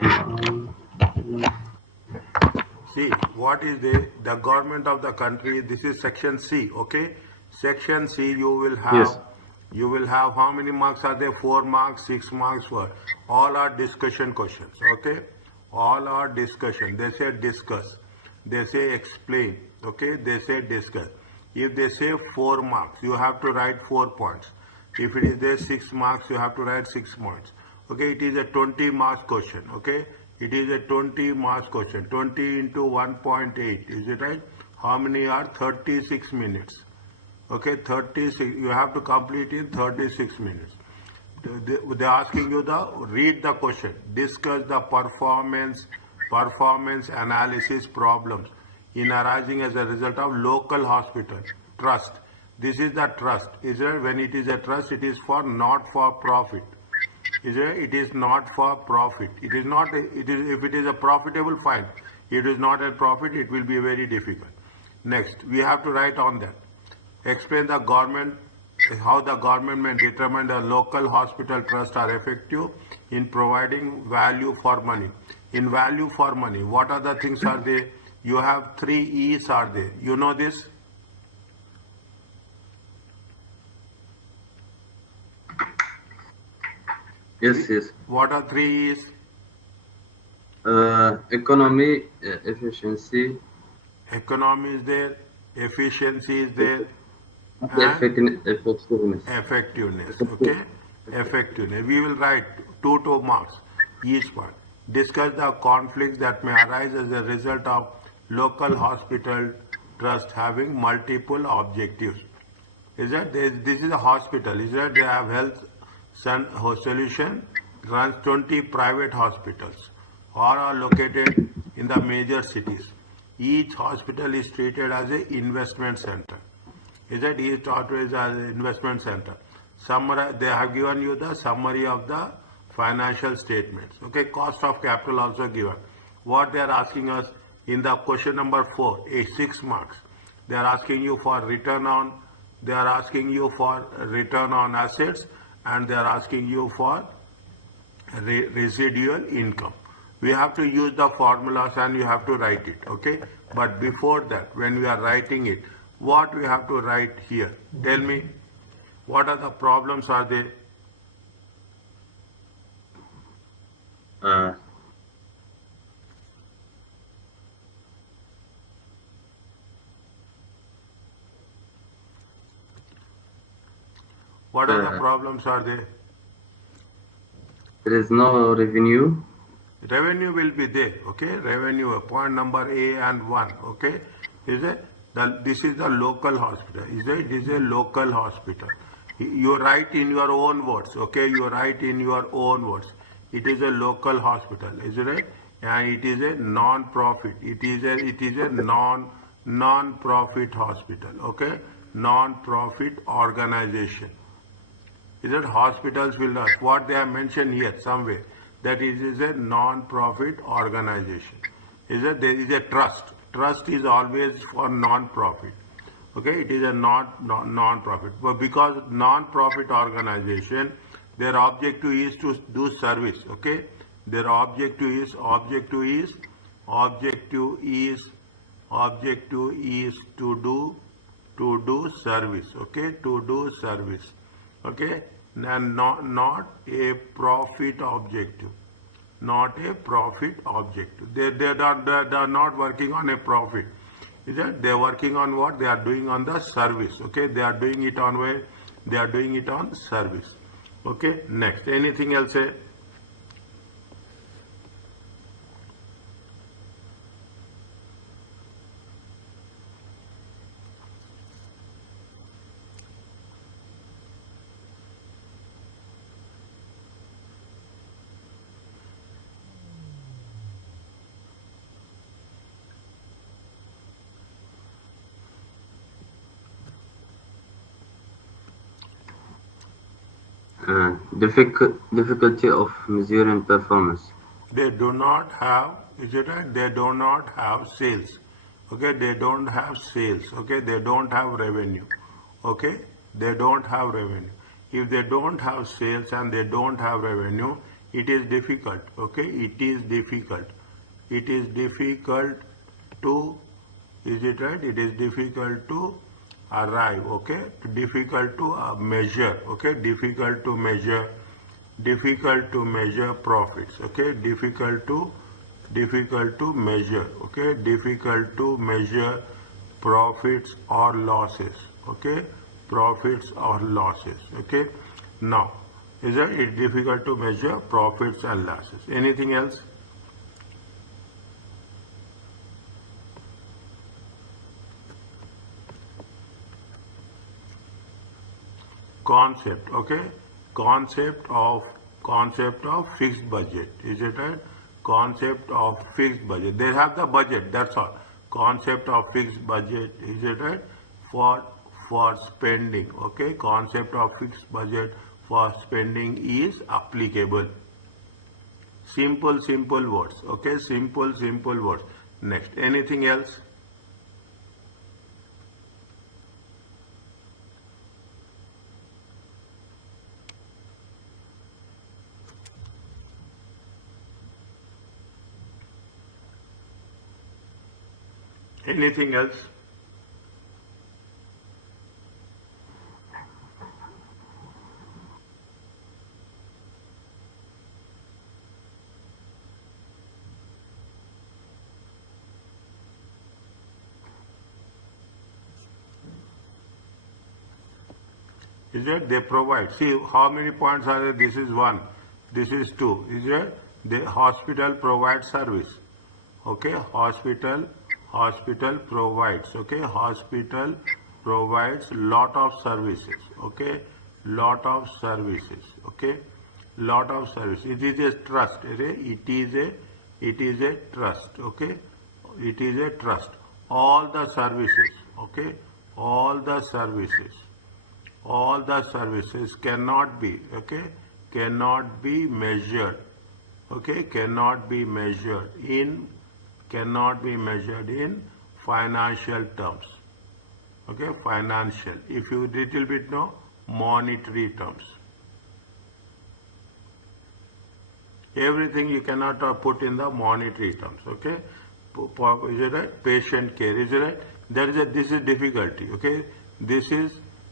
Um, See, what is the government of the country? This is section C, okay? Section C, yes. you will have how many marks are there? 4 marks, 6 marks for all are discussion questions, okay? All are discussion. They say discuss, they say explain, okay? They say discuss. If they say 4 marks, you have to write 4 points. If it is there 6 marks, you have to write 6 points. Okay, it is a 20 marks question. Okay, it is a 20 marks question. 20 into 1.8, is it right? How many are 36 minutes? Okay, 36. You have to complete in 36 minutes. They are asking you the read the question. Discuss the performance analysis problems in arising as a result of local hospital trust. This is the trust. Is it when it is a trust? It is for not for profit. Is it? It is not for profit. It is not. It is if it is a profitable, fine. If it is not a profit, it will be very difficult. Next, we have to write on that. Explain the government how the government may determine the local hospital trusts are effective in providing value for money. In value for money, what are the things are there? You have 3 E's are there. You know this? Yes, yes. What are 3 E's? Economy, efficiency, Economy is there, efficiency is there, and effectiveness. effectiveness. Okay, effectiveness. We will write 2 marks each one. Discuss the conflicts that may arise as a result of local hospital trust having multiple objectives. Is that this is a hospital? Is that they have health solution runs 20 private hospitals, all are located in the major cities. Each hospital is treated as an investment center. Is that each hospital is an investment center? Summary, they have given you the summary of the financial statements. Okay, cost of capital also given. What they are asking us in the question number 4, 6 marks. They are asking you for return on. They are asking you for return on assets, and they are asking you for residual income. We have to use the formulas and you have to write it, okay? But before that, when we are writing it, what we have to write here? Tell me, what are the problems are there? Uh, What are the uh, problems are there? there is no revenue. Revenue will be there, okay? Revenue, point number A and 1, okay? Is it? This is the local hospital. Is it? It is a local hospital. You write in your own words, okay? You write in your own words. It is a local hospital, is it right? And it is a non-profit. It is a non-profit hospital, okay? Non-profit organization. Is that hospitals will not, what they have mentioned here somewhere, that it is a non-profit organization. Is that there is a trust. Trust is always for non-profit. Okay, it is a non-profit. But because non-profit organization, their objective is to do service. Okay, their objective is to do service. Okay, to do service. Okay, and not a profit objective, not a profit objective. They are not working on a profit. Is that they are working on what they are doing on the service? Okay, they are doing it on where they are doing it on service. Okay, next, anything else? Difficulty of measuring performance. They do not have, is it right? They do not have sales. Okay, they don't have sales. Okay, they don't have revenue. Okay, they don't have revenue. If they don't have sales and they don't have revenue, it is difficult, okay, it is difficult to, is it right? It is difficult to arrive, okay, difficult to measure, okay, difficult to measure profits, okay, difficult to measure, okay, difficult to measure profits or losses, okay, profits or losses, okay. Now, is it difficult to measure profits and losses? Anything else? Concept, okay, concept of fixed budget, is it right? Concept of fixed budget, they have the budget, that's all. Concept of fixed budget, is it right? For spending, okay, concept of fixed budget for spending is applicable. Simple words, okay, simple words. Next, anything else? Anything else? Is that they provide? See how many points are there? This is 1, this is 2. Is that the hospital provides service? Okay, hospital provides. Okay, hospital provides lot of services. Okay, lot of services. Okay, lot of service. It is a trust. It is a trust. Okay, it is a trust. All the services. Okay, all the services cannot be, okay, cannot be measured, okay, cannot be measured in financial terms, okay, financial, if you little bit know, monetary terms. Everything you cannot put in the monetary terms, okay. Is it right? Patient care, is it right? This is difficulty, okay, this is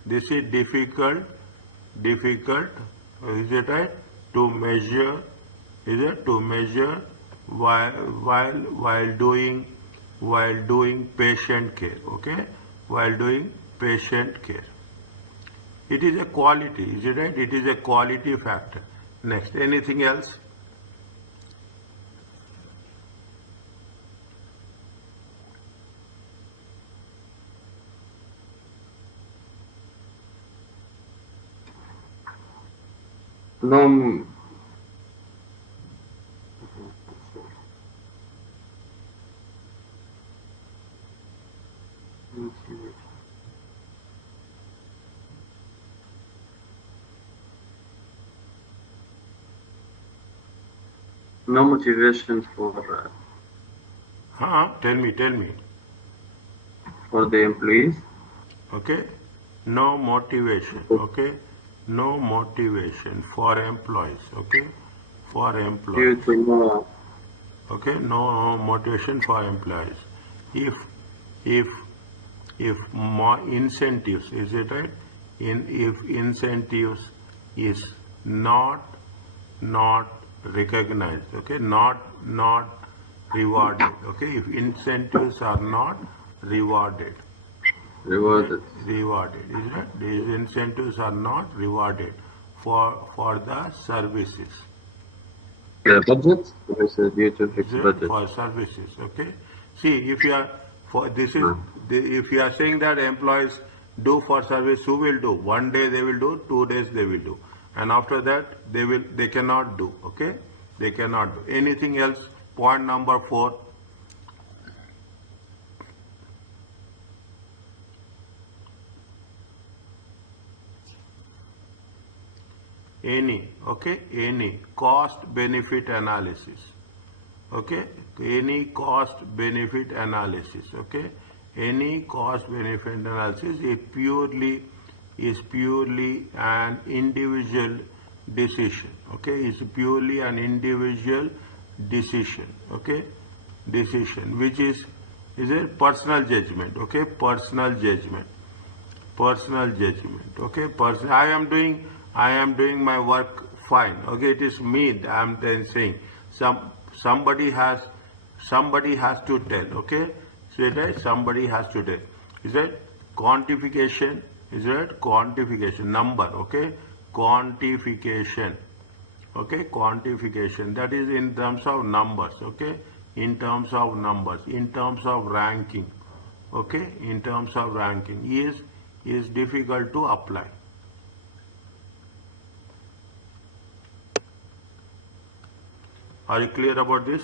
difficult, is it right? To measure, is it? To measure while doing patient care, okay? While doing patient care. It is a quality, is it right? It is a quality factor. Next, anything else? No, no motivation Tell me. for the employees. Okay, no motivation, okay, no motivation for employees, okay, for employees, Due to no okay, no motivation for employees. If more incentives, is it right? If incentives is not recognized, okay, not rewarded, okay, if incentives are not rewarded, rewarded. is it? These incentives are not rewarded for the services. The budget is due to Is fixed it? budget. For services, okay. See, if you are for this is if you are saying that employees do for service, who will do? One day they will do, 2 days they will do, and after that they cannot do. Okay, they cannot do anything else. Point number 4. Any cost benefit analysis, okay, any cost benefit analysis, okay, any cost benefit analysis is purely an individual decision. Okay, it's purely an individual decision. Okay, decision which is a personal judgment. Okay, personal judgment, personal judgment. Okay, I am doing my work fine. Okay, it is me. I am then saying somebody has to tell. Okay, so that somebody has to tell. Is that quantification? Is that quantification? Number. Okay, quantification. Okay, quantification, that is in terms of numbers. Okay, in terms of numbers, in terms of ranking. Okay, in terms of ranking is difficult to apply. Are you clear about this?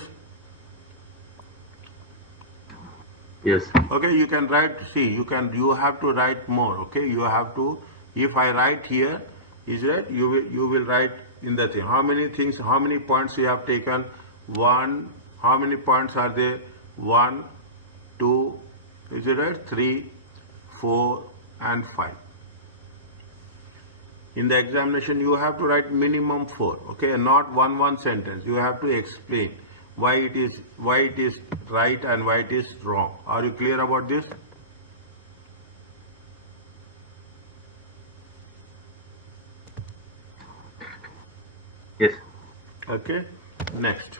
Yes. Okay, you can write, see, you have to write more. Okay, you have to, if I write here, is that you will write in the thing how many things, how many points you have taken. One, how many points are there? 1, 2, is it right? 3, 4 and 5. In the examination you have to write minimum 4. Okay, not one sentence. You have to explain why it is right and why it is wrong. Are you clear about this? Yes. Okay, next.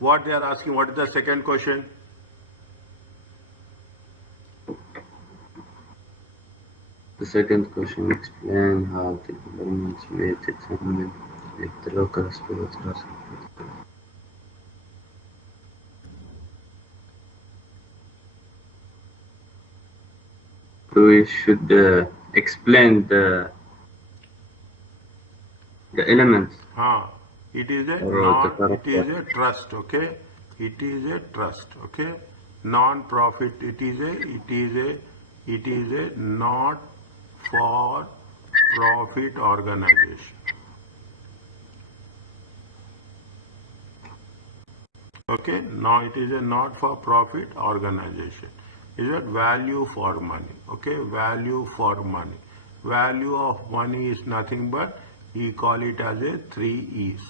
What they are asking, what is the second question? The second question, explain how the government's made determine if the local hospitals are. We should explain the elements It is a or the it is character. a trust. Okay, it is a trust. Okay, non-profit. It is a not for profit organization. Okay, now it is a not for profit organization. Is it value for money? Okay, value for money. Value of money is nothing but you call it as a 3 E's.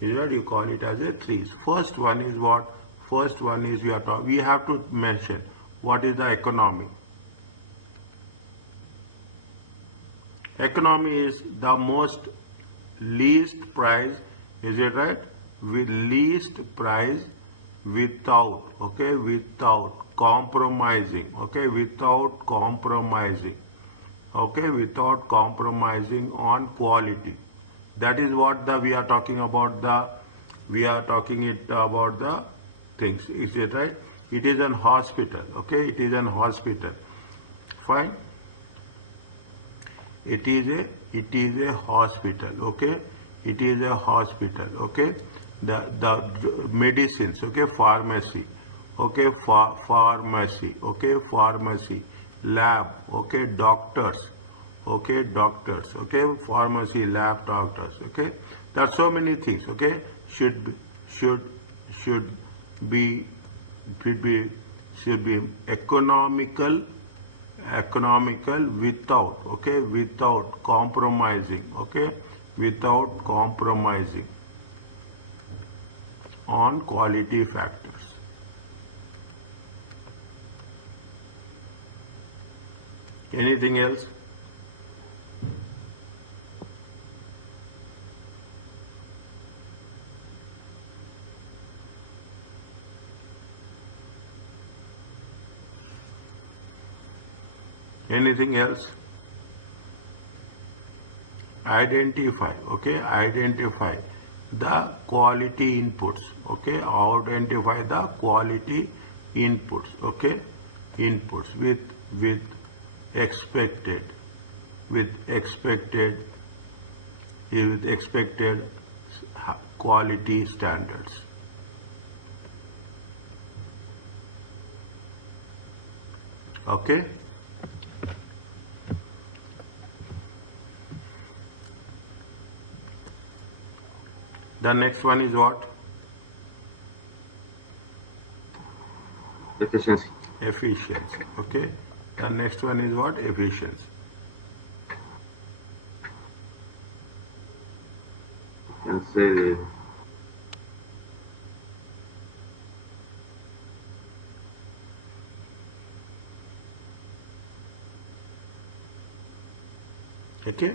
Is that you call it as a 3 E's. First one is what? First one is we have to mention what is the economy. Economy is the most least price, is it right? With least price without, okay, without compromising, okay, without compromising, okay, without compromising on quality. That is what we are talking about we are talking about the things, is it right? It is an hospital, okay, it is an hospital. Fine. It is a hospital, okay, it is a hospital, okay. The medicines, okay, pharmacy, okay, pharmacy, okay, pharmacy, lab, okay, doctors, okay, doctors, okay, pharmacy, lab, doctors, okay. There are so many things, okay. Should be economical without, okay, without compromising, okay, without compromising on quality factors. Anything else? Anything else? Identify, okay, identify the quality inputs, okay, identify the quality inputs, okay, inputs with expected quality standards. Okay. The next one is what? Efficiency. Efficiency. Okay. The next one is what? Efficiency. Can say Okay,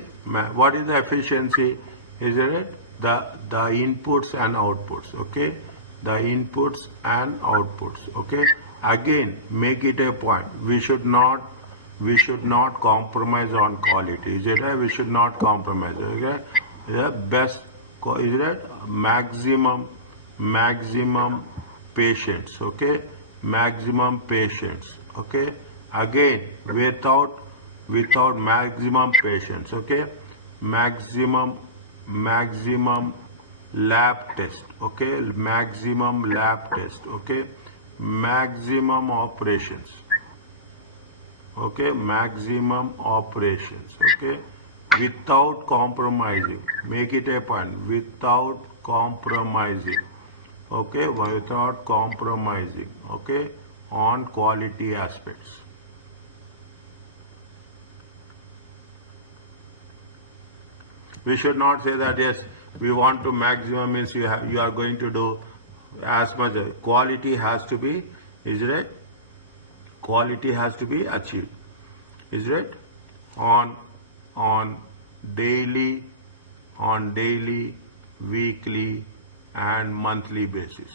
what is the efficiency? Is it the inputs and outputs? Okay, the inputs and outputs. Okay, again make it a point. We should not compromise on quality. Is it right? We should not compromise. Okay, the best is it maximum patience. Okay, maximum patience. Okay, again without maximum patience. Okay, maximum lab test. Okay, maximum lab test. Okay, maximum operations. Okay, maximum operations. Okay, without compromising, make it a point, without compromising. Okay, without compromising. Okay, on quality aspects. We should not say that yes, we want to maximum means you are going to do as much. Quality has to be, is it? Quality has to be achieved, is it? On on daily, weekly, and monthly basis.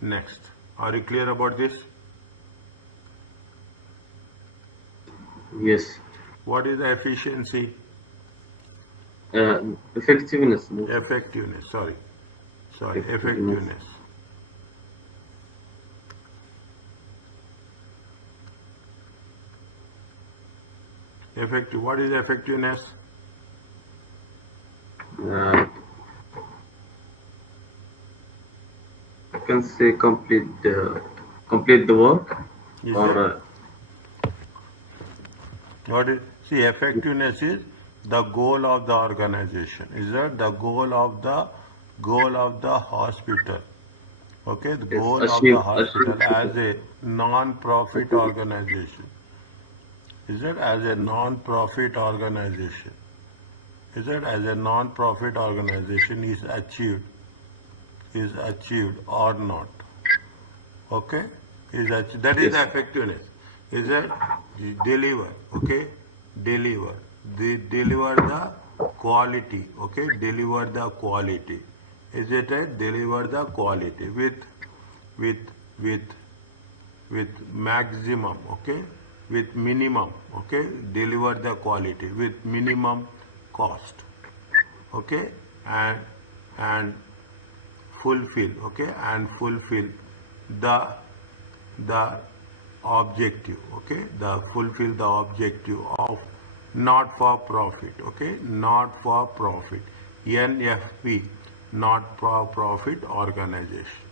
Next, are you clear about this? yes. What is the efficiency? Effectiveness, no? Effectiveness. Sorry, Effectiveness. effectiveness. Effective. What is effectiveness? Uh, I can say complete the work, Is or it? What is? See, effectiveness is the goal of the organization. Is that the goal of the hospital? Okay, the yes, goal of the achieve hospital as a non-profit organization. Is it as a non-profit organization? Is it as a non-profit organization is achieved or not? Okay, that is the yes, effectiveness. Is that deliver? Okay, deliver. Deliver the quality. Okay, deliver the quality. Is it right? Deliver the quality with with with maximum. Okay, with minimum. Okay, deliver the quality with minimum cost. Okay, and fulfill. Okay, and fulfill the the objective. Okay, the fulfill the objective of not for profit. Okay, not for profit, NFP, not for profit organization.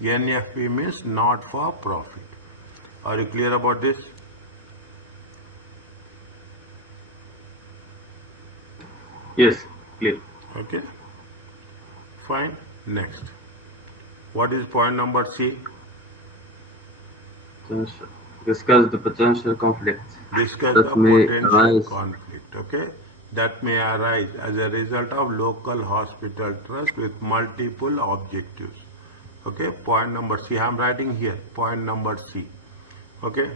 NFP means not for profit. Are you clear about this? yes, clear. Okay, fine. Next, what is point number C? Potential. Discuss the potential conflicts Discuss that the may potential arise. conflict. Okay, that may arise as a result of local hospital trust with multiple objectives. Okay, point number C. I am writing here. Point number C. Okay.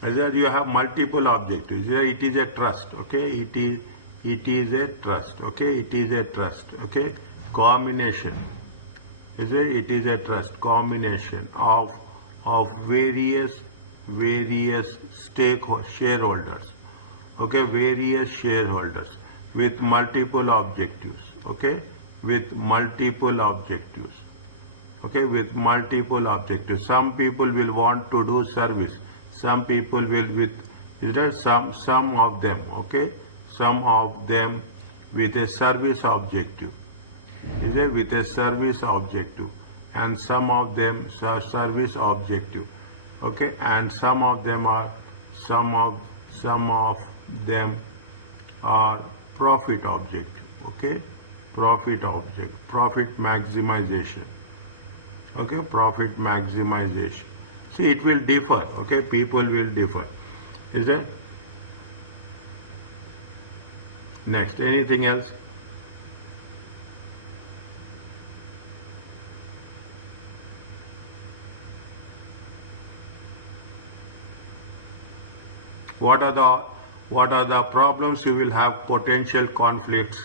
As that you have multiple objectives. Here it is a trust. Okay, it is a trust. Okay, it is a trust. Okay, combination. It is a trust combination of various shareholders. Okay, various shareholders with multiple objectives. Okay, with multiple objectives. Okay, with multiple objectives. Some people will want to do service. Some people will with, is there some of them? Okay, some of them with a service objective. Is there with a service objective, and some of them service objective. Okay, and some of them are some of them are profit objective. Okay, profit object, profit maximization. Okay, profit maximization. See, it will differ. Okay, people will differ. Is it? Next, anything else? What are the problems you will have potential conflicts?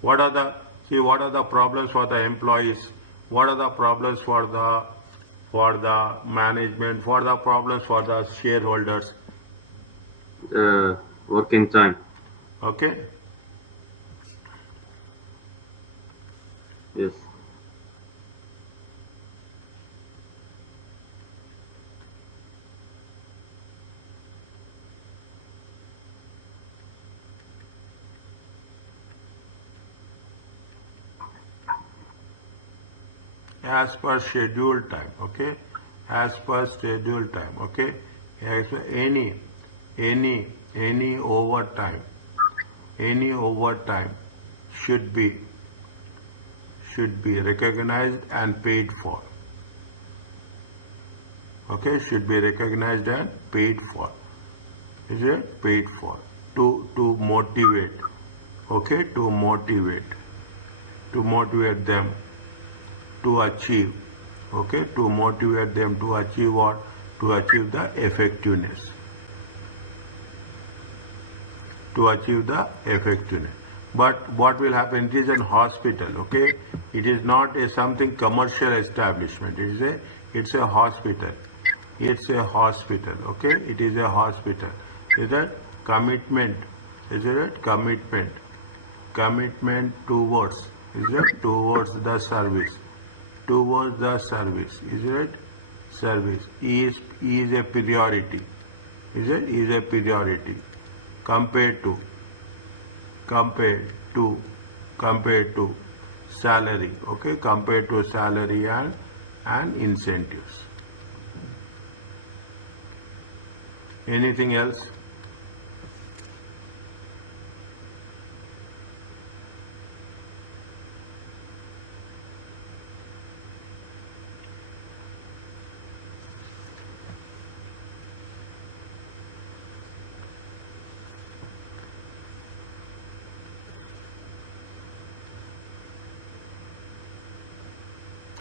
What are the problems for the employees? What are the problems for the management? What are the problems for the shareholders? Working time. Okay. Yes. As per schedule time. Okay. As per schedule time. Okay. As per any overtime, any overtime should be recognized and paid for. Okay, should be recognized and paid for. Is it paid for? To motivate. Okay, to motivate them to achieve. Okay, to motivate them to achieve what? To achieve the effectiveness. To achieve the effectiveness. But what will happen? It is an hospital. Okay, it is not a something commercial establishment. It's a hospital. It's a hospital. Okay, it is a hospital. Is that commitment? Is it commitment? Commitment towards. Is it towards the service? Towards the service. Is it service? Is a priority. Is it is a priority compared to salary. Okay, compared to salary and incentives. Anything else?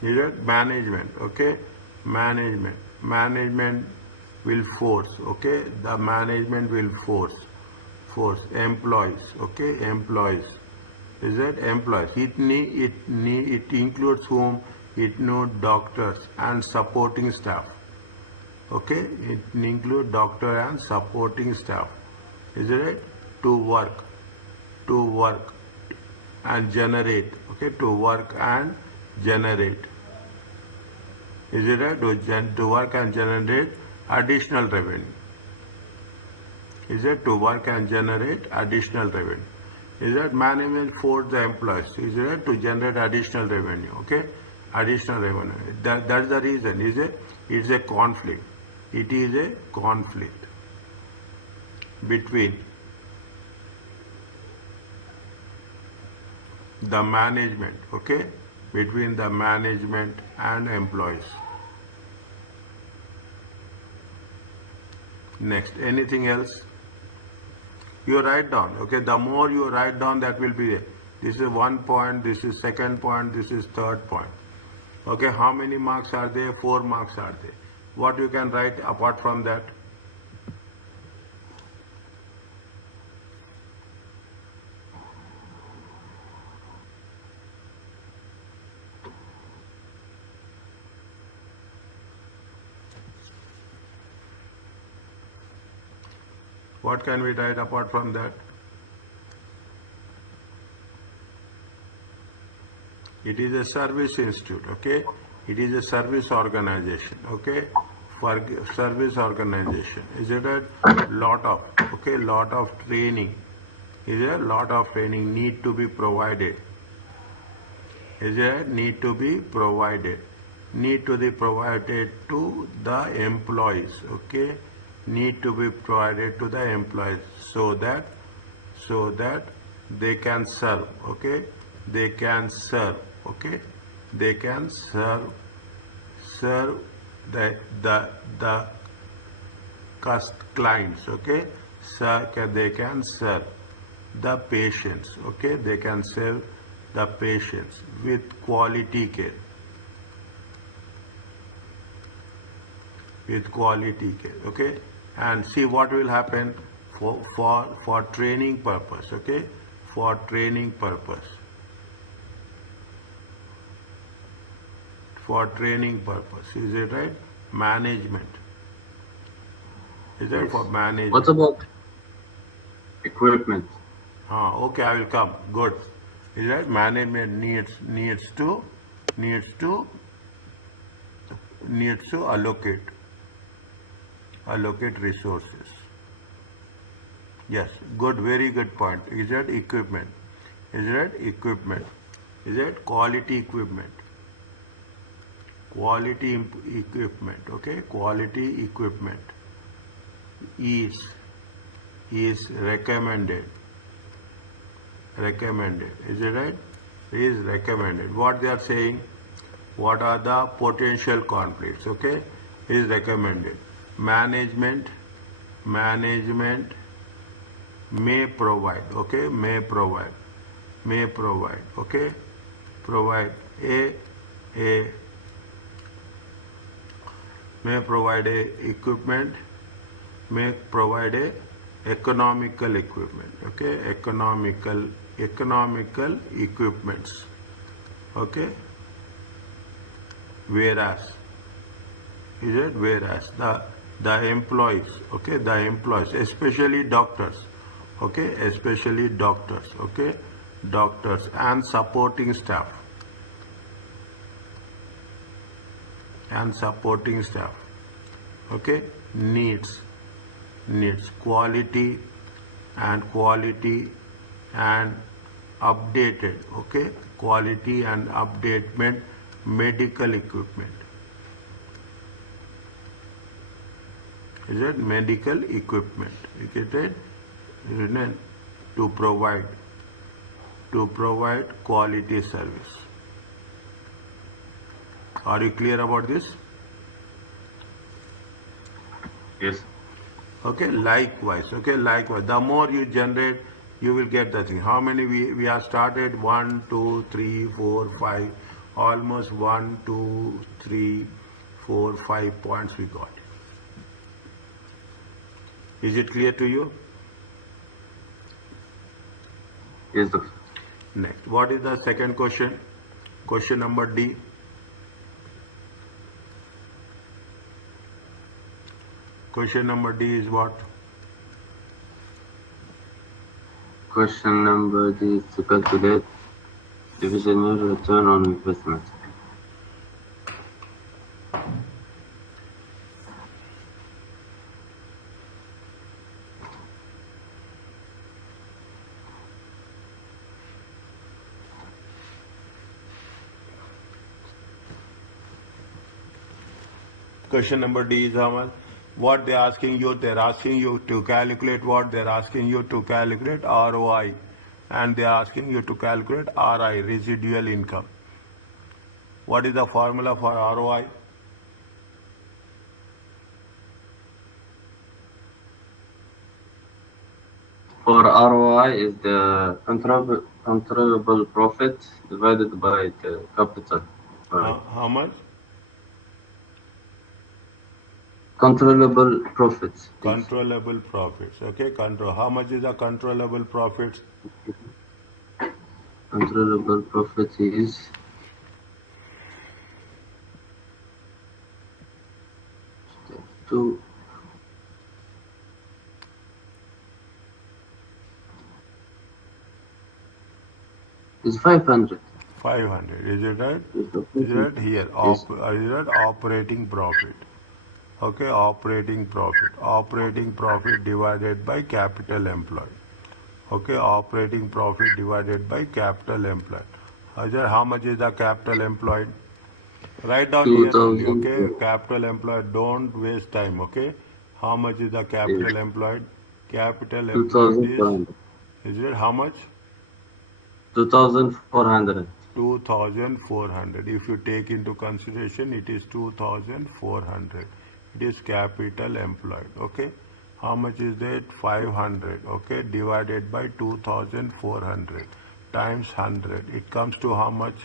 Is it management? Okay, management will force. Okay, the management will force employees. Okay, employees. Is it employees? It includes whom? It includes doctors and supporting staff. Okay, it includes doctor and supporting staff. Is it to work and generate. Okay, to work and generate. Is it right? To work and generate additional revenue. Is it to work and generate additional revenue? Is that management for the employees? Is it right? To generate additional revenue? Okay, additional revenue. That's the reason. Is it? It's a conflict. It is a conflict between the management. Okay, between the management and employees. Next, anything else? You write down. Okay, the more you write down, that will be there. This is 1 point, this is 2nd point, this is 3rd point. Okay, how many marks are there? 4 marks are there. What you can write apart from that? What can we write apart from that? It is a service institute. Okay, it is a service organization. Okay, for service organization. Is it a lot of training? Is a lot of training need to be provided? Is a need to be provided? Need to be provided to the employees. Okay, need to be provided to the employees so that they can serve. Okay, they can serve. Okay, they can serve the clients. Okay, they can serve the patients. Okay, they can serve the patients with quality care. With quality care. Okay, and see what will happen for training purpose. Okay, for training purpose. For training purpose, is it right? Management, is it for Yes. What management? about equipment? Okay, I will come. Good. Is that management needs to allocate resources. Yes, good, very good point. Is that equipment? Is that equipment? Is that quality equipment? Quality equipment. Okay, quality equipment is recommended. Recommended. Is it right? Is recommended. What they are saying? What are the potential conflicts? Okay, is recommended. Management may provide. Okay, may provide. Okay, provide a may provide a equipment, may provide a economical equipment. Okay, economical equipments. Okay, whereas the employees. Okay, the employees, especially doctors. Okay, especially doctors. Okay, doctors and supporting staff. Okay, needs quality and updated. Okay, quality and updated medical equipment. Is it medical equipment? Is it to provide quality service? Are you clear about this? Yes. Okay, likewise. Okay, likewise. The more you generate, you will get the thing. How many we have started? 1, 2, 3, 4, 5. Almost 1, 2, 3, 4, 5 points we got. Is it clear to you? Yes, doctor. Next, what is the second question? Question number D. Question number D is what? Question number D is to calculate divisional return on investment. Question number D is how much? What they're asking you to calculate what? They're asking you to calculate ROI, and they're asking you to calculate RI, residual income. What is the formula for ROI? For ROI is the controllable profit divided by the capital. How much? Controllable profits. Controllable profits. Okay, control. How much is the controllable profits? Controllable profit is 2. Is 500. 500. Is it right? Is Is it here? Yes. Is it operating profit? Okay, operating profit. Operating profit divided by capital employed. Okay, operating profit divided by capital employed. Ajay, how much is the capital employed? Write down here only. 2000. Okay, capital employed. Don't waste time. Okay, How much is the is capital employed? Capital employed is 2,400. it how much? 2,400. 2,400. If you take into consideration, it is 2,400. It is capital employed. Okay. How much is that? 500. Okay. Divided by 2,400 times 100. It comes to how much?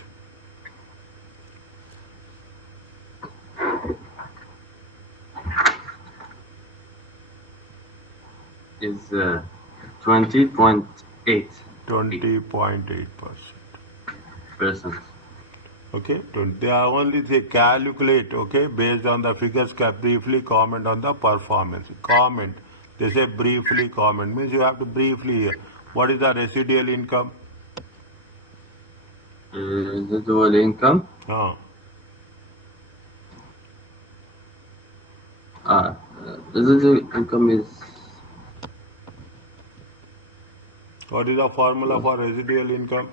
Is 20.8 20.8%. percent. Okay, they are only they calculate, okay, based on the figures, briefly comment on the performance. Comment. They say briefly comment means you have to briefly hear. What is the residual income? Residual income. Uh, Residual income is what is the formula for residual income?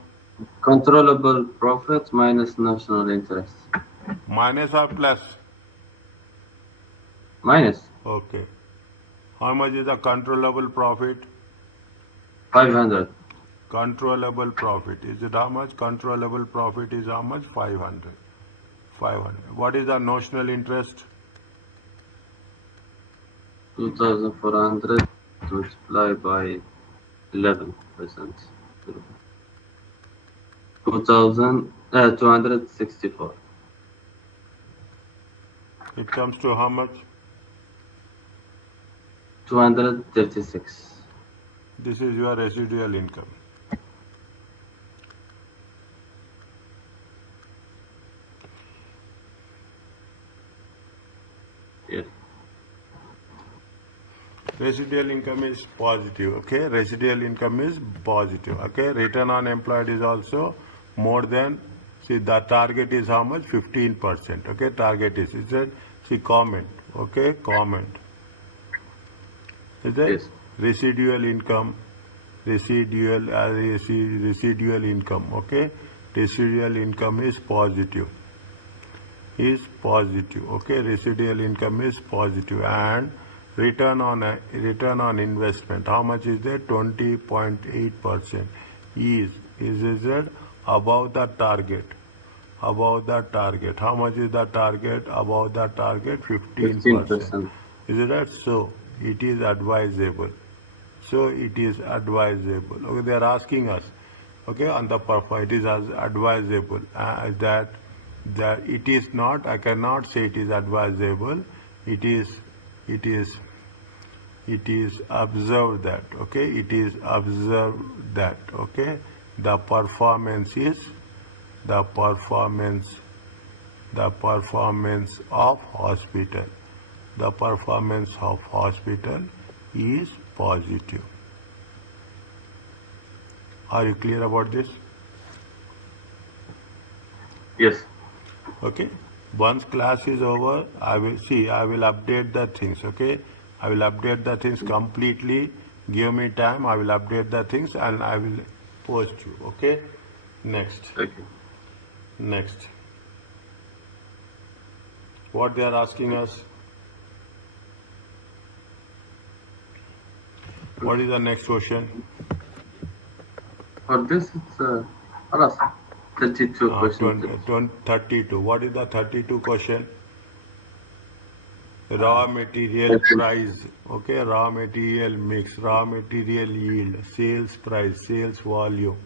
controllable profit minus national interest. Minus or plus? Minus Okay. How much is the controllable profit? 500. Controllable profit. Is it how much? Controllable profit is how much? 500. 500. What is the notional interest? 2,400 multiplied by 11%. 264. It comes to how much? 236. This is your residual income. Yes. Residual income is positive. Okay, residual income is positive. Okay, return on employed is also more than. See, the target is how much? 15%. Okay, target is it? See, comment. Okay, comment. Is that Yes. residual income? Residual income. Okay, residual income is positive. Is positive. Okay, residual income is positive and return on investment. How much is there? 20.8% is it above the target? Above the target. How much is the target? Above the target 15%. 15%. Is it that? So it is advisable. So it is advisable. Okay, they are asking us. Okay, on the performance, it is as advisable that it is not. I cannot say it is advisable. It is. It is. It is observed that. Okay, it is observed that. Okay, the performance is the performance. The performance of hospital. The performance of hospital is positive. Are you clear about this? Yes. Okay. Once class is over, I will update the things. Okay. I will update the things completely. Give me time. I will update the things and I will post you. Okay. Next. Okay. Next. What they are asking us? What is the next question? For this, it's alas, 32 questions. 32. What is the 32 question? Raw material price. Okay, raw material mix, raw material yield, sales price, sales volume,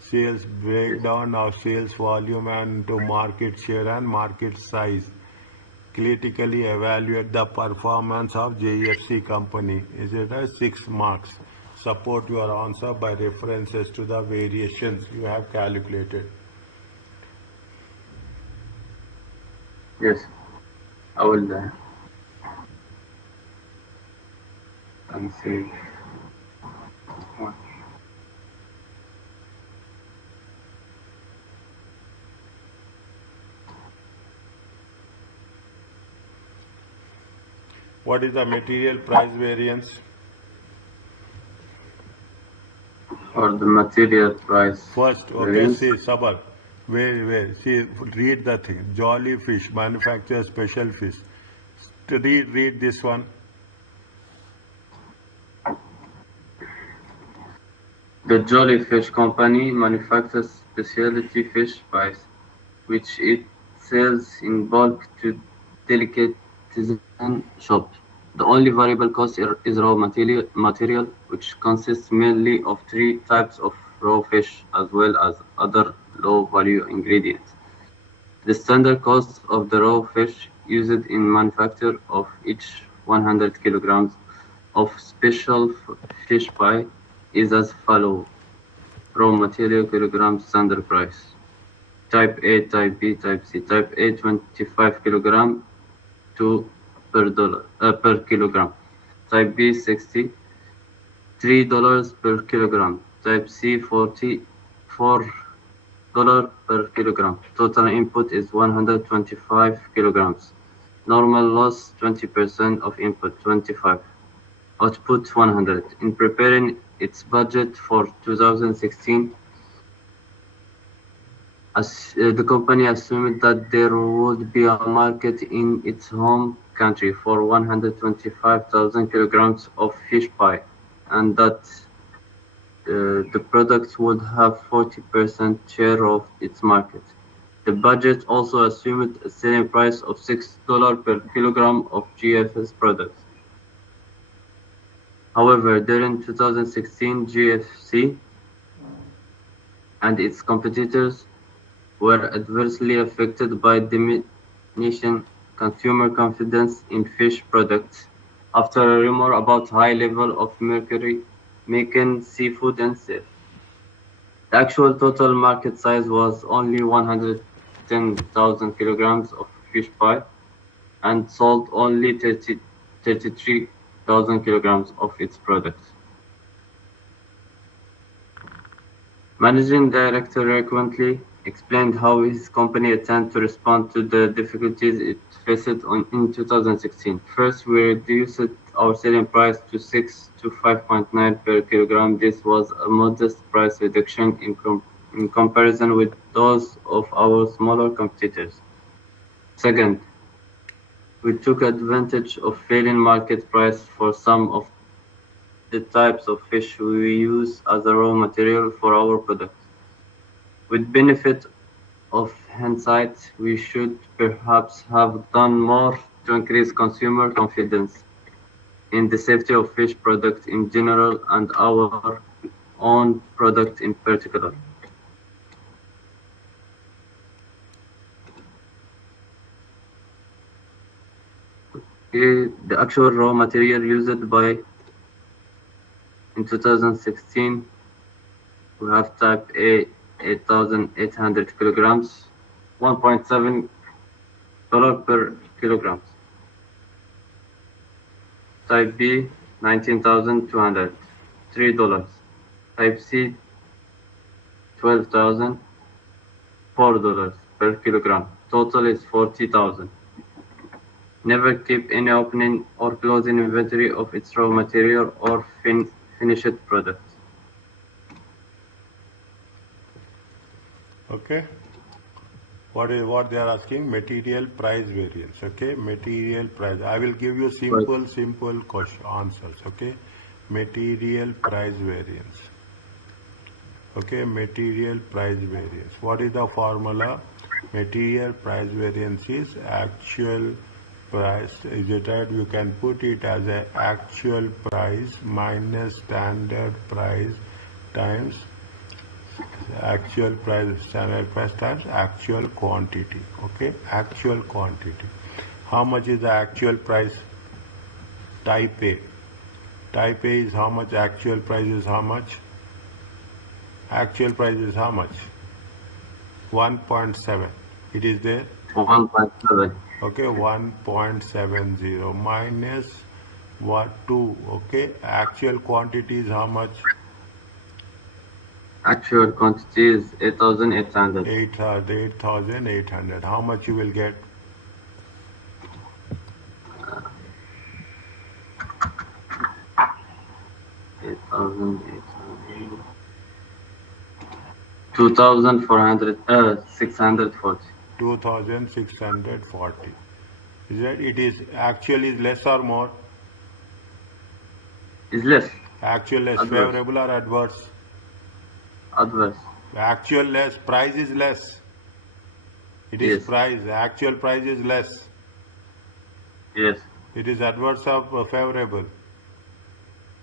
sales Yes. breakdown of sales volume and to market share and market size. Critically evaluate the performance of JFC company. Is it a 6 marks? Support your answer by references to the variations you have calculated. Yes. I will and see. One. What is the material price variance? For the material price First, okay, variance. see, Sabar, where, see, read the thing. Jolly fish, manufacture special fish. Read this one. The Jolly Fish Company manufactures specialty fish pies, which it sells in bulk to delicatessen shops. The only variable cost is raw material, which consists mainly of three types of raw fish as well as other low-value ingredients. The standard cost of the raw fish used in manufacture of each 100 kilograms of special fish pie is as follows: raw material kilograms standard price. Type A, Type B, Type C. Type A 25 kilogram to per kilogram. Type B 63 dollars per kilogram. Type C $44 per kilogram. Total input is 125 kilograms. Normal loss 20% of input 25. Output 100. In preparing its budget for 2016, the company assumed that there would be a market in its home country for 125,000 kilograms of fish pie, and that the product would have 40% share of its market. The budget also assumed a selling price of $6 per kilogram of GFS products. However, during 2016, GFC and its competitors were adversely affected by diminishing consumer confidence in fish products after a rumor about high level of mercury making seafood unsafe. The actual total market size was only 110,000 kilograms of fish pie and sold only 33,000 kilograms of its products. Managing Director Rick Quintley explained how his company intended to respond to the difficulties it faced in 2016. First, we reduced our selling price to 6 to 5.9 per kilogram. This was a modest price reduction in comparison with those of our smaller competitors. Second, we took advantage of falling market price for some of the types of fish we use as a raw material for our products. With benefit of hindsight, we should perhaps have done more to increase consumer confidence in the safety of fish products in general and our own product in particular. The actual raw material used by in 2016, we have type A 8,800 kilograms, $1.7 per kilogram. Type B 19,200, $3. Type C 12,000, $4 per kilogram. Total is 40,000. Never keep any opening or closing inventory of its raw material or finished product. Okay. What they are asking? Material price variance. Okay. Material price. I will give you Right. simple question answers. Okay. Material price variance. Okay. Material price variance. What is the formula? Material price variance is actual price. Is it right? You can put it as a actual price minus standard price times standard price times actual quantity. Okay, actual quantity. How much is the actual price? Type A. Type A is how much? Actual price is how much? Actual price is how much? 1.7. It is there. 1.7. Okay, 1.70 minus what 2. Okay, actual quantity is how much? Actual quantity is 8,800. 8,800. How much you will get? 8,800. 2,400. 640. 2,640. Is that it is actually less or more? Is less. Actual less Adverse. favorable or adverse? Adverse. Actual less, price is less. It is Yes. price, actual price is less. Yes. It is adverse of favorable.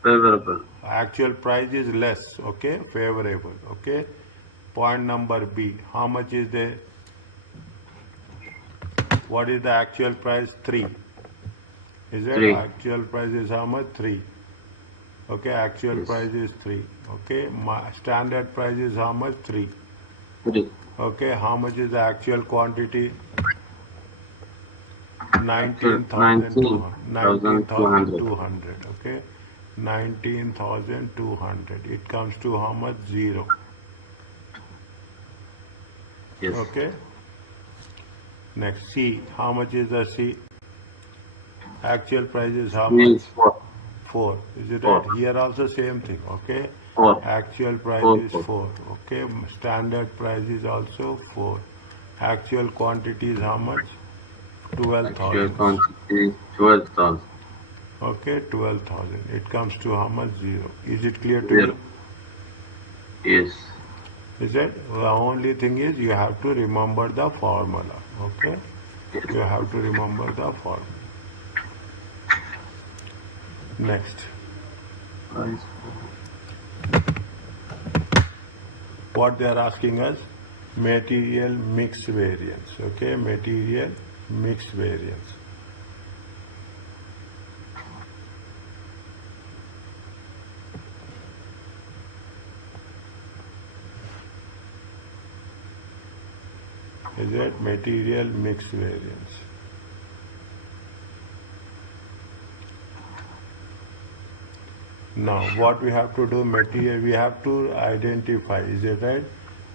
Favorable. Actual price is less, okay, favorable, okay. Point number B, how much is the, what is the actual price? 3. Is that 3. actual price is how much? 3. Okay, actual Yes. price is 3. Okay, standard price is how much? 3. 3. Okay, how much is the actual quantity? Actual 19,200. 19,200. 19,200. Okay, 19,200. It comes to how much? 0. Yes. Okay, next C. How much is the C? Actual price is how much? Means 4. 4. Is it right? 4. Here also same thing. Okay, 4. actual price 4. is 4. 4. Okay, standard price is also 4. Actual quantity is how much? Actual 12,000. quantity 12,000. Okay, 12,000. It comes to how much? 0. Is it clear to 0. you? Yes. Is it? The only thing is you have to remember the formula. Okay, Yes. you have to remember the formula. Next, Price. what they are asking us? Material mix variance. Okay, material mix variance. Is it material mix variance? Now, what we have to do, material, we have to identify, is it right?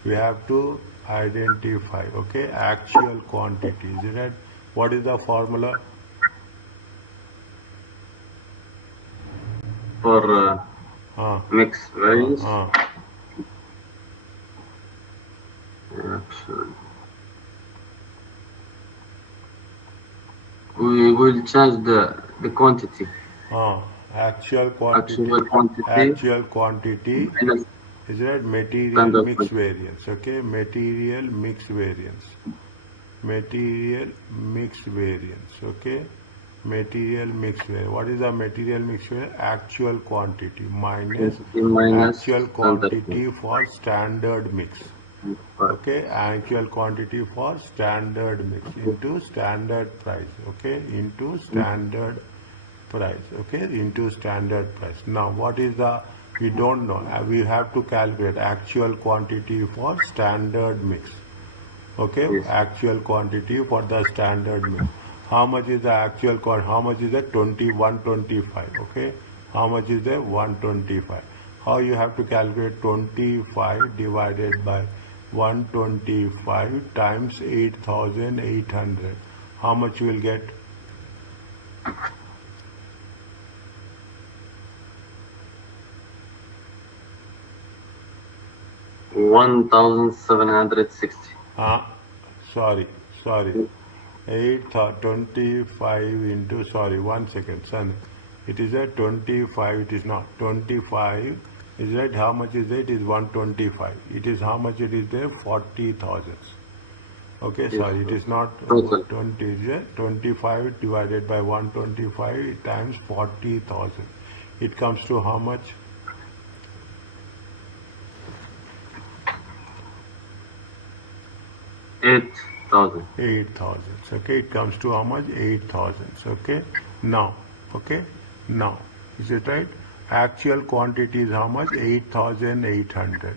We have to identify, okay, actual quantity, is it right? What is the formula? For Uh, mix variance. uh. Actual. We will change the quantity. Uh, actual quantity, Actual quantity actual quantity minus is that material standard mix quantity. variance, okay? Material mix variance. Material mix variance, okay? Material mix variance. What is the material mix variance? Actual quantity minus Quantity minus actual standard quantity for standard mix. quantity. Okay, actual quantity for standard mix into standard price. Okay, into standard price. Okay, into standard price. Now, what is the, we don't know. We have to calculate actual quantity for standard mix. Okay, Yes. actual quantity for the standard mix. How much is the actual quantity? How much is the 125? Okay, how much is the 125? How you have to calculate 25 divided by 125 times 8,800? How much you will get? 1,760. Ah, sorry, sorry. 25 into, sorry, 1 second, son. It is a 25, it is not. 25 is that how much is it? It is 125. It is how much it is there? 40,000. Okay, Yes. sorry, it is not Total. 20, is it? 25 divided by 125 times 40,000. It comes to how much? 8,000. 8,000. Okay, it comes to how much? 8,000. Okay, now, okay, now, is it right? Actual quantity is how much? 8,800.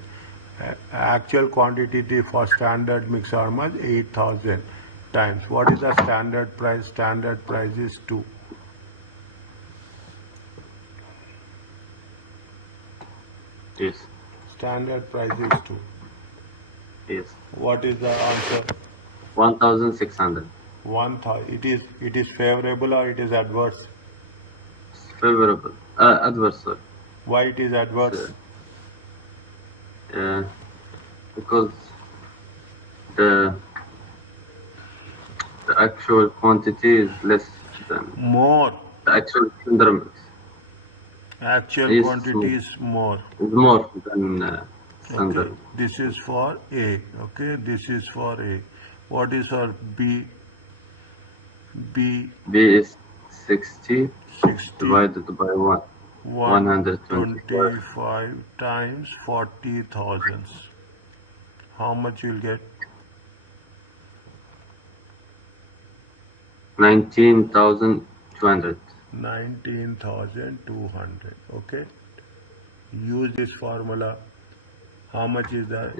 Actual quantity for standard mix how much? 8,000 times. What is the standard price? Standard price is 2. Yes. Standard price is 2. Yes. What is the answer? 1,600. 1,000. It is favorable or it is adverse? Favorable. Adverse. Sorry. Why it is It's, adverse? uh, because the the actual quantity is less than More. the actual standard mix. Actual Is quantity is more. more than Okay, standard. this is for A. Okay, this is for A. What is for B? B B is 60 60 divided by 125. 125 times 40,000. How much you'll get? 19,200. 19,200. Okay, use this formula. How much is that?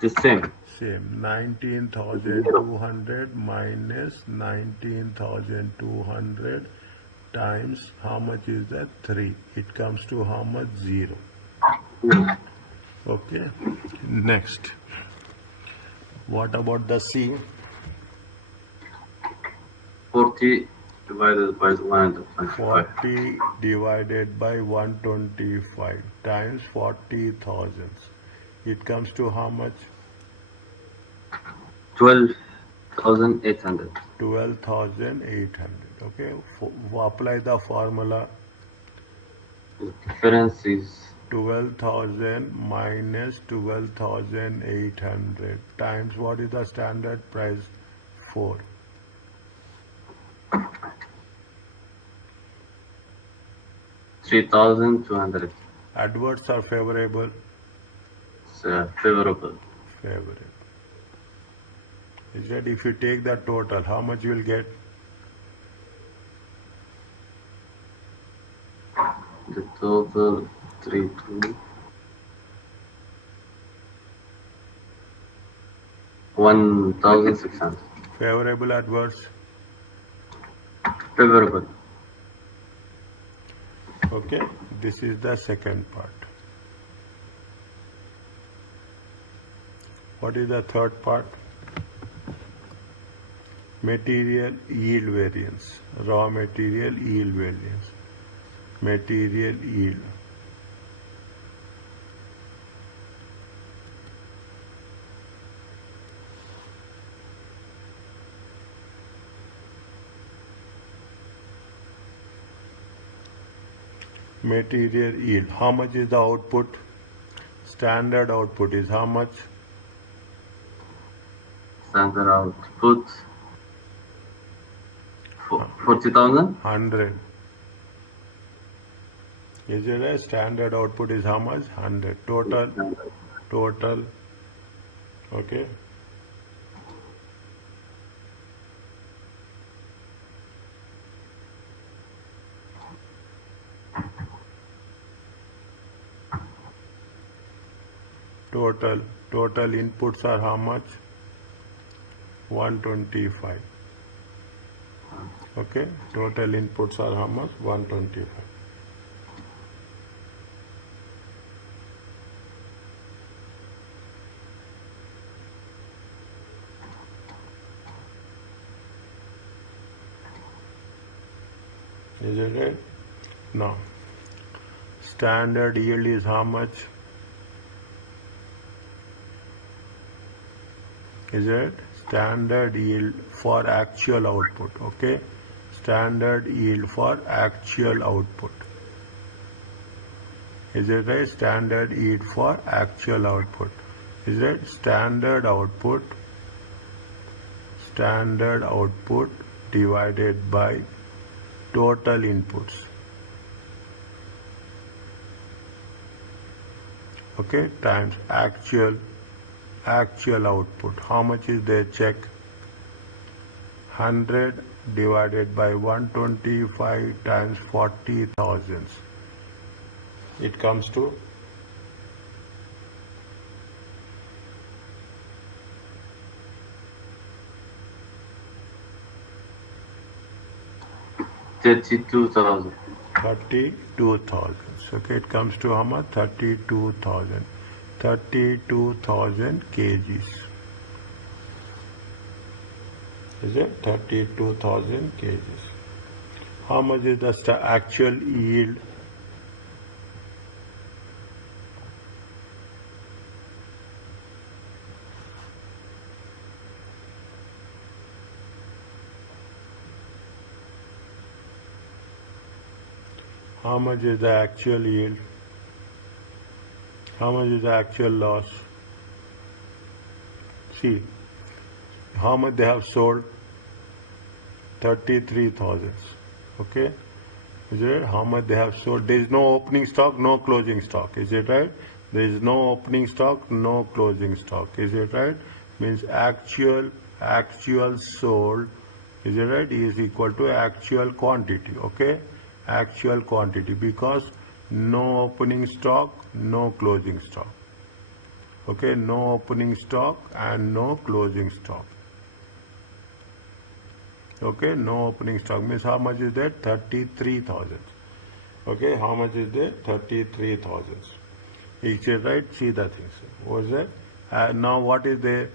The same. Same. Zero. 19,200 minus 19,200 times how much is that? 3. It comes to how much? 0. Okay. Next. What about the C? 40 divided by 125. 40 divided by 125 times 40,000. It comes to how much? 12,800. 12,800. Okay. Apply the formula. The difference is 12,000 minus 12,800 times what is the standard price? 4. 3,200. Adverse or favorable? It's favorable. Favorable. Is that if you take the total, how much you will get? The total 1,600. Favorable, adverse? Favorable. Okay, this is the second part. What is the third part? Material yield variance, raw material yield variance, material yield. Material yield. How much is the output? Standard output is how much? Standard output 40,000. 100. Is it a standard output is how much? 100. Total. Okay. Total inputs are how much? 125. Okay, total inputs are how much? 125. Is it right? Now, standard yield is how much? Is it standard yield for actual output? Okay, standard yield for actual output. Is it right? Standard yield for actual output. Is it standard output divided by total inputs? Okay, times actual output. How much is there? Check. 100 divided by 125 times 40,000. It comes to 32,000. 32,000. Okay, it comes to how much? 32,000. 32,000 kgs. Is it 32,000 kgs? How much is the actual yield? How much is the actual yield? How much is the actual loss? See, how much they have sold? 33,000. Okay? Is it right? How much they have sold? There is no opening stock, no closing stock. Is it right? There is no opening stock, no closing stock. Is it right? Means actual sold. Is it right? Is equal to actual quantity. Okay? Actual quantity because no opening stock, no closing stock. Okay? No opening stock and no closing stock. Okay, no opening stock means how much is that? 33,000. Okay, how much is there? 33,000. Is it right? See the things. What's that? Now what is there?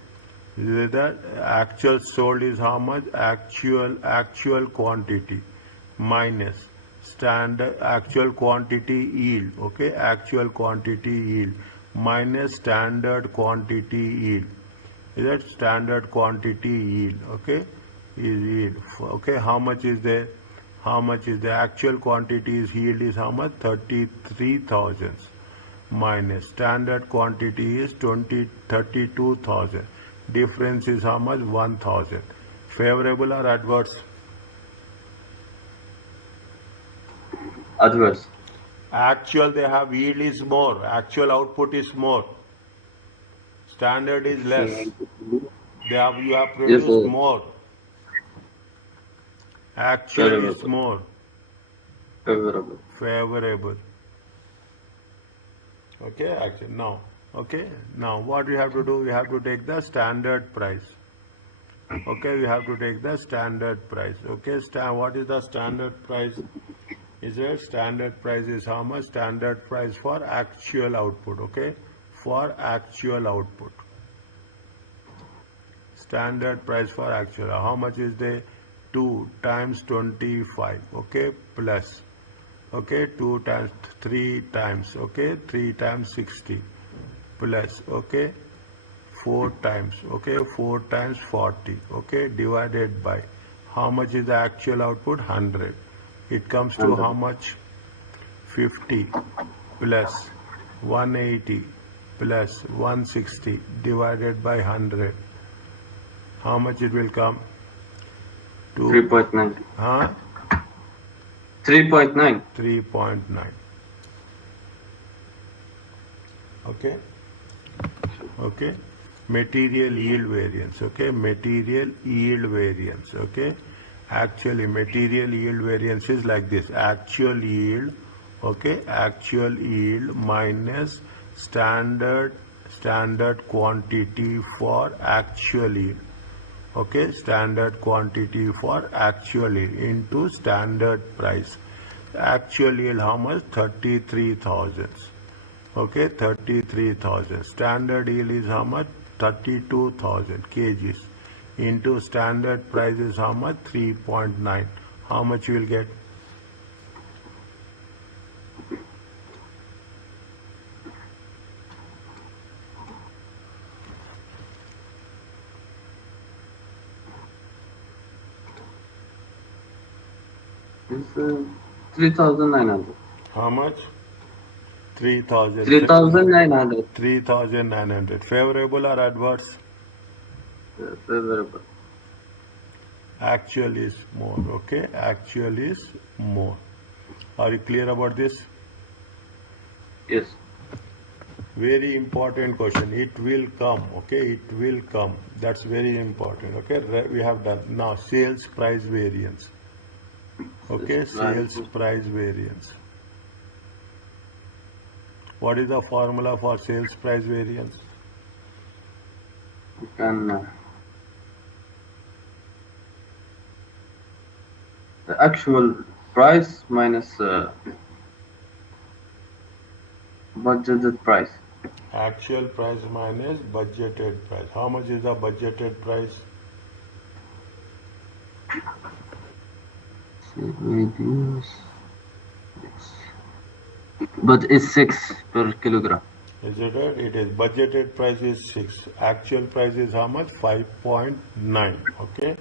Is that actual sold is how much? Actual quantity minus standard actual quantity yield. Okay, actual quantity yield minus standard quantity yield. Is that standard quantity yield? Okay, is yield. Okay, how much is there? How much is the actual quantity is yield is how much? 33,000 minus standard quantity is 32,000. Difference is how much? 1,000. Favorable or adverse? Adverse. Actual they have yield is more. Actual output is more. Standard is less. You have Yes, produced more. Actual is favorable. more. Favorable. Favorable. Okay, actually now. Okay, now what we have to do? We have to take the standard price. Okay, we have to take the standard price. Okay, what is the standard price? Is it standard price is how much? Standard price for actual output. Okay, for actual output. Standard price for actual. How much is the 2 times 25? Okay, plus. Okay, 2 times 3 times. Okay, 3 times 60 plus. Okay, 4 times. Okay, 4 times 40. Okay, divided by how much is the actual output? 100. It comes to how 100. much? 50 plus 180 plus 160 divided by 100. How much it will come? To 3.9. huh? 3.9. 3.9. Okay. Okay. Material yield variance. Okay. Material yield variance. Okay. Actually, material yield variance is like this. Actual yield. Okay. Actual yield minus standard quantity for actual yield. Okay, standard quantity for actual yield into standard price. Actual yield how much? 33,000. Okay, 33,000. Standard yield is how much? 32,000 kgs into standard price is how much? 3.9. How much you will get? It's 3,900. How much? 3,000. 3,900. 3,900. Favorable or adverse? Favorable. Actual is more. Okay, actual is more. Are you clear about this? Yes. Very important question. It will come. Okay, it will come. That's very important. Okay, we have done. Now, sales price variance. Okay, sales price variance. What is the formula for sales price variance? You can the actual price minus budgeted price. Actual price minus budgeted price. How much is the budgeted price? Reduce. But it's 6 per kilogram. Is it right? It is. Budgeted price is 6. Actual price is how much? 5.9. Okay.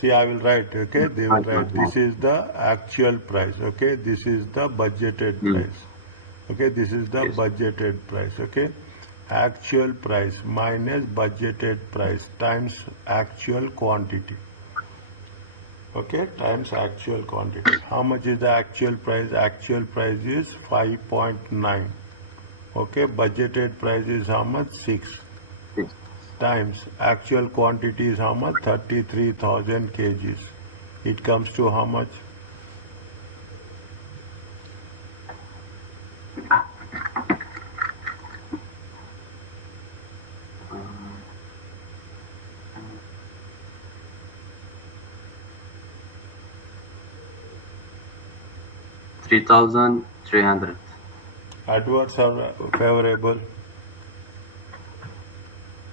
See, I will write. Okay. They will write. This is the actual price. Okay. This is the budgeted price. Okay, this is the Yes. budgeted price. Okay, actual price minus budgeted price times actual quantity. Okay, times actual quantity. How much is the actual price? Actual price is 5.9. Okay, budgeted price is how much? 6 Yes. times actual quantity is how much? 33,000 kgs. It comes to how much? 3,300. Adverse or favorable?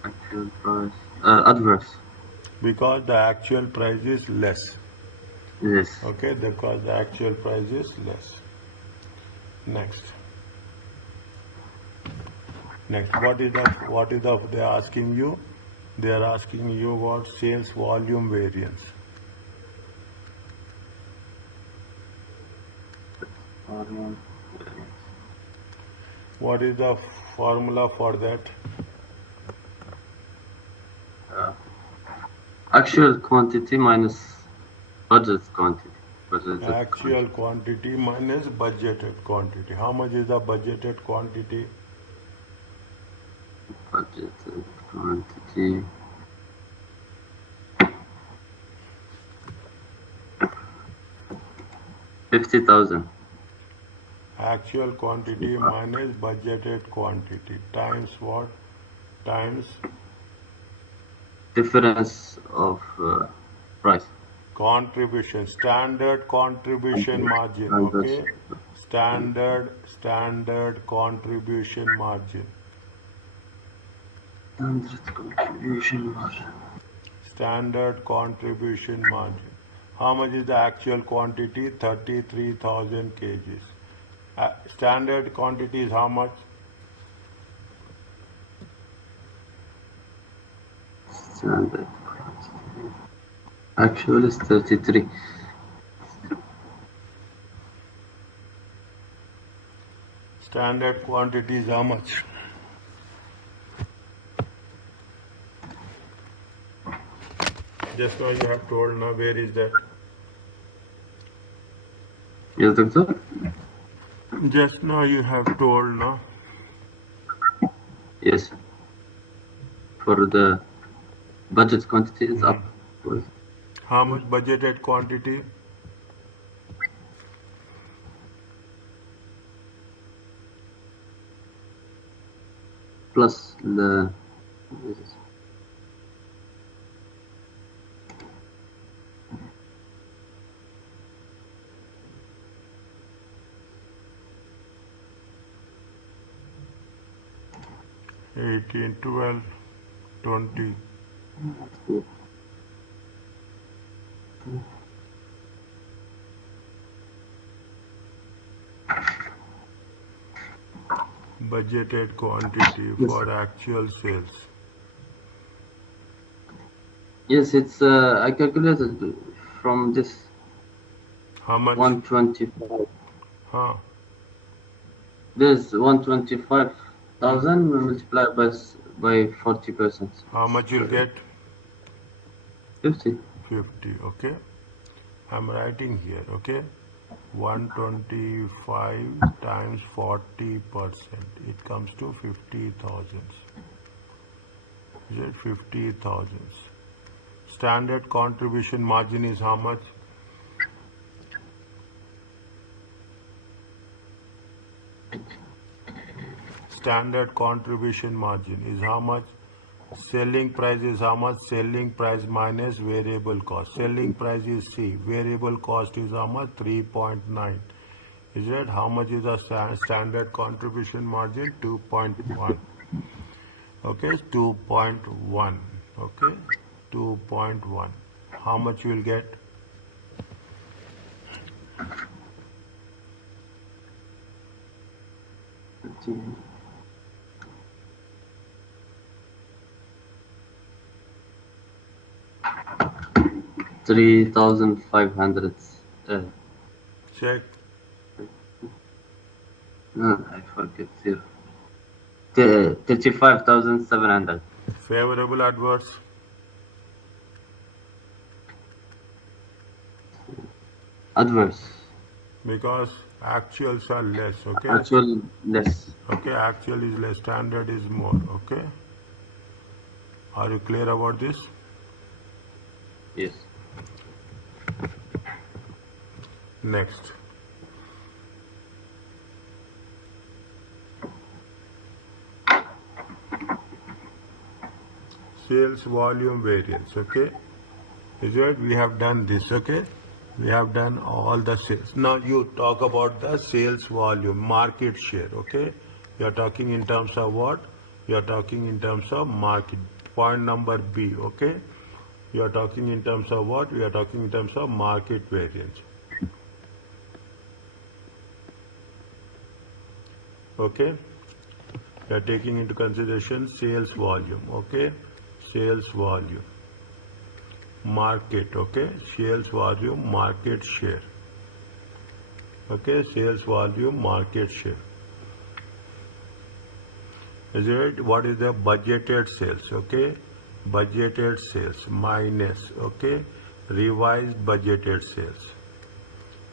Actual price. Adverse. Because the actual price is less. Yes. Okay, because the actual price is less. Next. Next, what is the they are asking you? They are asking you what sales volume variance. Volume. What is the formula for that? Uh, Actual quantity minus budget quantity. Budgeted Actual quantity. quantity minus budgeted quantity. How much is the budgeted quantity? Budgeted quantity. 50,000. Actual quantity minus budgeted quantity times what? Times Difference of price. contribution, standard contribution margin. Standard Okay, standard contribution margin. contribution margin. Standard contribution margin. How much is the actual quantity? 33,000 kgs. Standard quantity is how much? Standard quantity. Actual is 33. Standard quantity is how much? Just now you have told. Now where is that? Yes, doctor? Just now you have told. Now Yes. For the budget quantity is up. how much budgeted quantity? Plus the. 18, 12, 20. Budgeted quantity Yes. for actual sales. Yes, it's I calculated from this How much? 125. Huh? This 125,000 multiplied by 40%. How much you'll get? 50. 50. Okay. I'm writing here. Okay. 125 times 40%. It comes to 50,000. Is it 50,000? Standard contribution margin is how much? Standard contribution margin is how much? Selling price is how much? Selling price minus variable cost. Selling price is C. Variable cost is how much? 3.9. Is it? How much is the standard contribution margin? 2.1. Okay, 2.1. Okay, 2.1. How much you will get? $3,500. Check. I forget zero. 35,700. Favorable, adverse? Adverse. Because actuals are less, okay? Actual less. Okay, actual is less, standard is more, okay? Are you clear about this? Yes. Next. Sales volume variance, okay? Is it? We have done this, okay? We have done all the sales. Now you talk about the sales volume, market share, okay? You are talking in terms of what? You are talking in terms of market. Point number B, okay? You are talking in terms of what? We are talking in terms of market variance. Okay? We are taking into consideration sales volume, okay? Sales volume. Market, okay? Sales volume, market share. Okay, sales volume, market share. Is it? What is the budgeted sales? Okay, budgeted sales minus, okay, revised budgeted sales.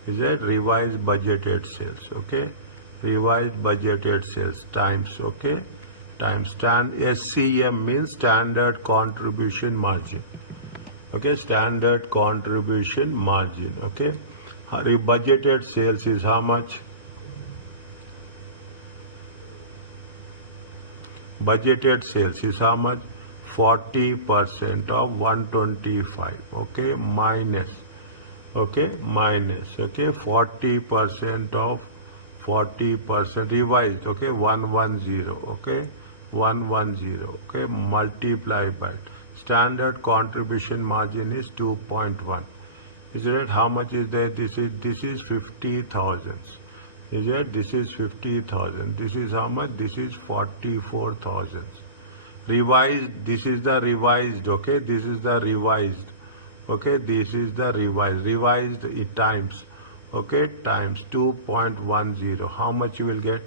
Is it? Revised budgeted sales, okay, revised budgeted sales times, okay, times SCM means standard contribution margin. Okay, standard contribution margin, okay. Budgeted sales is how much? Budgeted sales is how much? 40% of 125, okay, minus, okay, minus, okay, 40% of 40% revised, okay, 110, okay, 110, okay, multiply by standard contribution margin is 2.1. Is it? How much is there? This is 50,000. Is it? This is 50,000. This is how much? This is 44,000. Revised. This is the revised. Okay. This is the revised. Okay. This is the revised. Revised it times. Okay. Times 2.10. How much you will get?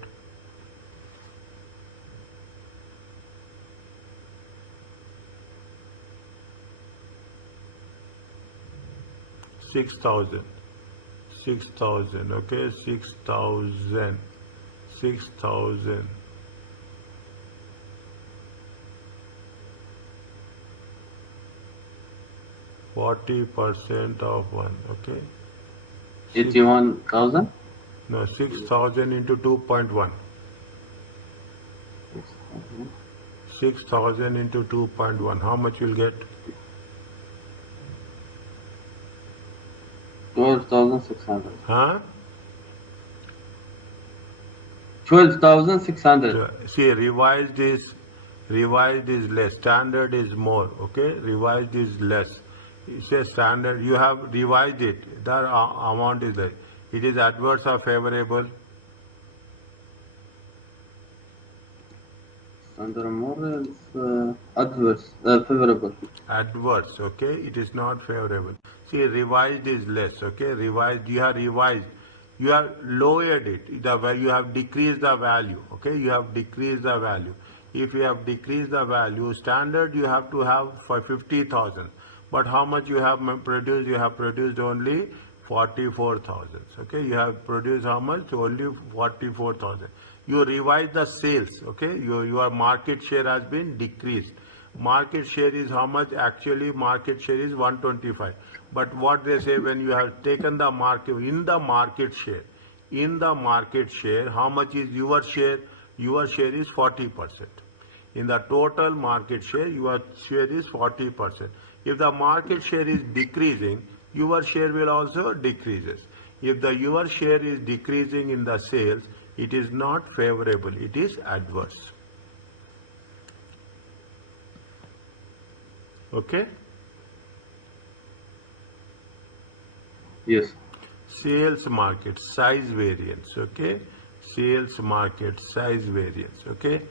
6,000. 6,000, okay, 6,000, 6,000. 40% of one, okay. 81,000. No, 6,000 into 2.1. 6,000 into 2.1. How much you'll get? 12,600. Huh? 12,600. See, revised is less. Standard is more. Okay, revised is less. It says standard. You have revised it. The amount is there. It is adverse or favorable. Under more is adverse, favorable. Adverse. Okay, it is not favorable. See, revised is less. Okay, revised. You have revised. You have lowered it. You have decreased the value. Okay, you have decreased the value. If you have decreased the value, standard you have to have for 50,000. But how much you have produced? You have produced only 44,000. Okay, you have produced how much? Only 44,000. You revise the sales. Okay, your market share has been decreased. Market share is how much? Actually, market share is 125. But what they say, when you have taken the market in the market share, how much is your share? Your share is 40%. In the total market share, your share is 40%. If the market share is decreasing, your share will also decreases. If your share is decreasing in the sales, it is not favorable, it is adverse. Okay? Yes. Sales market size variance. Okay? Sales market size variance. Okay?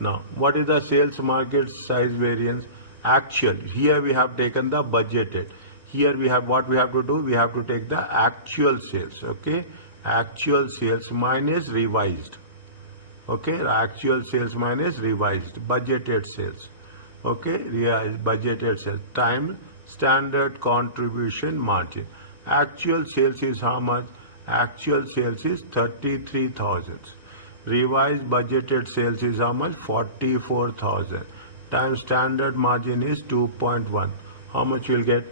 Now, what is the sales market size variance? Actual. Here we have taken the budgeted. Here we have what we have to do? We have to take the actual sales. Okay? Actual sales minus revised. Okay, actual sales minus revised budgeted sales. Okay, revised budgeted sales. Time standard contribution margin. Actual sales is how much? Actual sales is 33,000. Revised budgeted sales is how much? 44,000. Time standard margin is 2.1. How much you'll get?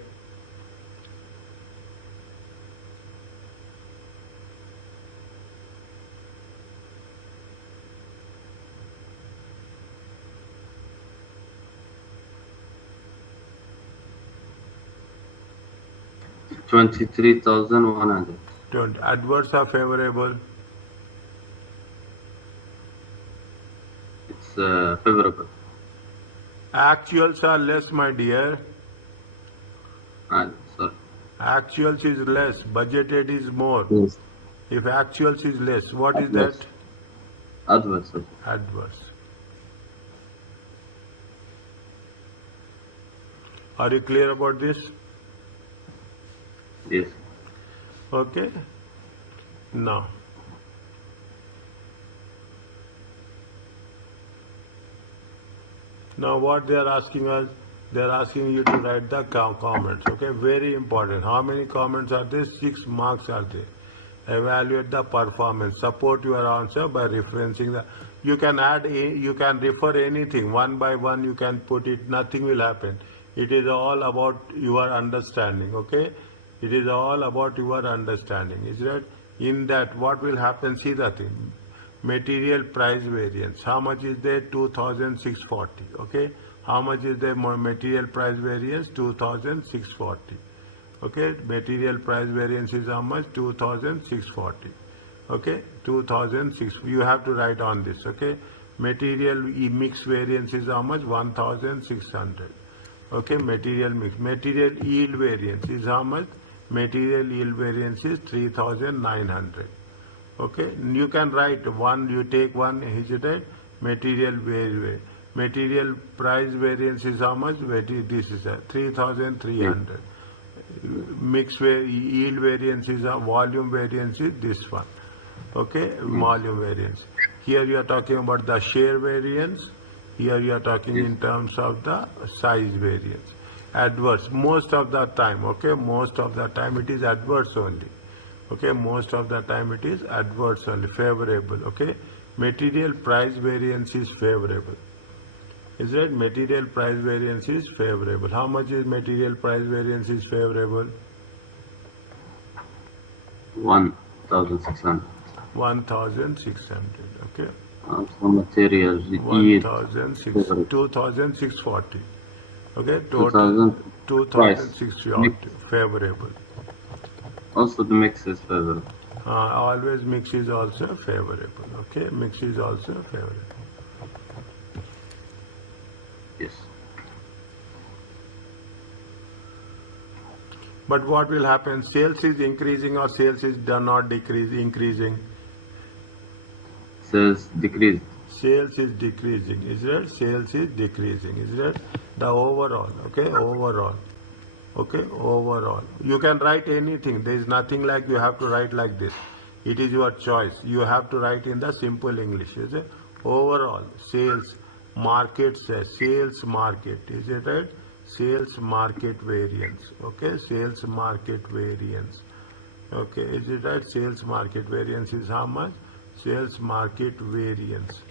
23,100. 20. Adverse or favorable? It's favorable. Actuals are less, my dear. Sorry. Actuals is less, budgeted is more. Yes. If actuals is less, what is Adverse. that? Adverse. Adverse. Are you clear about this? Yes. Okay. Now, what they are asking us, they are asking you to write the comments. Okay, very important. How many comments are there? 6 marks are there. Evaluate the performance. Support your answer by referencing the. You can add, you can refer anything one by one. You can put it. Nothing will happen. It is all about your understanding. Okay, it is all about your understanding. Is that in that what will happen? See the thing. Material price variance. How much is there? 2,640. Okay. How much is the material price variance? 2,640. Okay. Material price variance is how much? 2,640. Okay. 2,006. You have to write on this. Okay. Material mix variance is how much? 1,600. Okay. Material mix. Material yield variance is how much? Material yield variance is 3,900. Okay, you can write one, you take one, is it right? Material price variance is how much? This is 3,300. Mix yield variance is volume variance is this one. Okay, volume variance. Here you are talking about the share variance. Here you are talking in terms of the size variance. Adverse, most of the time, okay, most of the time it is adverse only. Okay, most of the time it is adverse only, favorable. Okay, material price variance is favorable. Is that material price variance is favorable? How much is material price variance is favorable? 1,600. 1,600. Okay. Also material yield 2,640. Okay, total 2,000 price. 2,640 favorable. Also the mix is favorable. Always mix is also favorable. Okay, mix is also favorable. Yes. But what will happen? Sales is increasing or sales is not increasing? Sales decreased. Sales is decreasing. Is that? Sales is decreasing. Is that? The overall. Okay, overall. Okay, overall. You can write anything. There is nothing like you have to write like this. It is your choice. You have to write in the simple English. Is it? Overall, sales, market says, sales market. Is it right? Sales market variance. Okay, sales market variance. Okay, is it right? Sales market variance is how much? Sales market variance.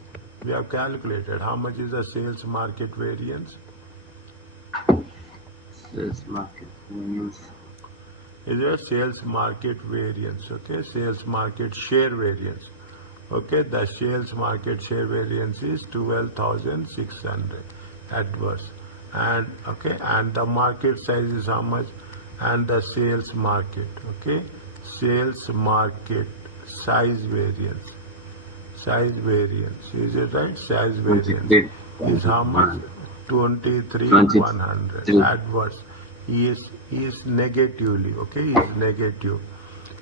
We have calculated how much is the sales market variance. Sales market variance. Is a sales market variance. Okay, sales market share variance. Okay, the sales market share variance is 12,600 adverse, and okay, and the market size is how much? And the sales market. Okay, sales market size variance. Size variance. Is it right? Size variance is how much? 23,100 adverse is negatively. Okay, is negative.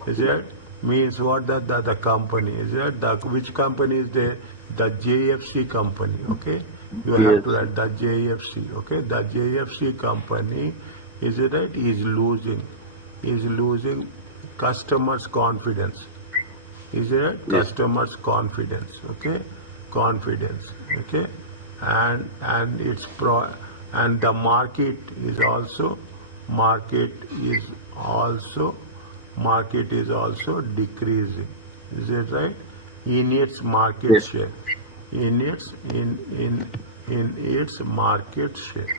Is that means what? The company is that which company is there? The JFC company. Okay, you have to write the JFC. Okay, the JFC company is it right? Is losing customers' confidence. Is it right? Customers' confidence. Okay. confidence. Okay, and it's and the market is also market is also decreasing. Is it right? In its market Yes. share, in its in its market share.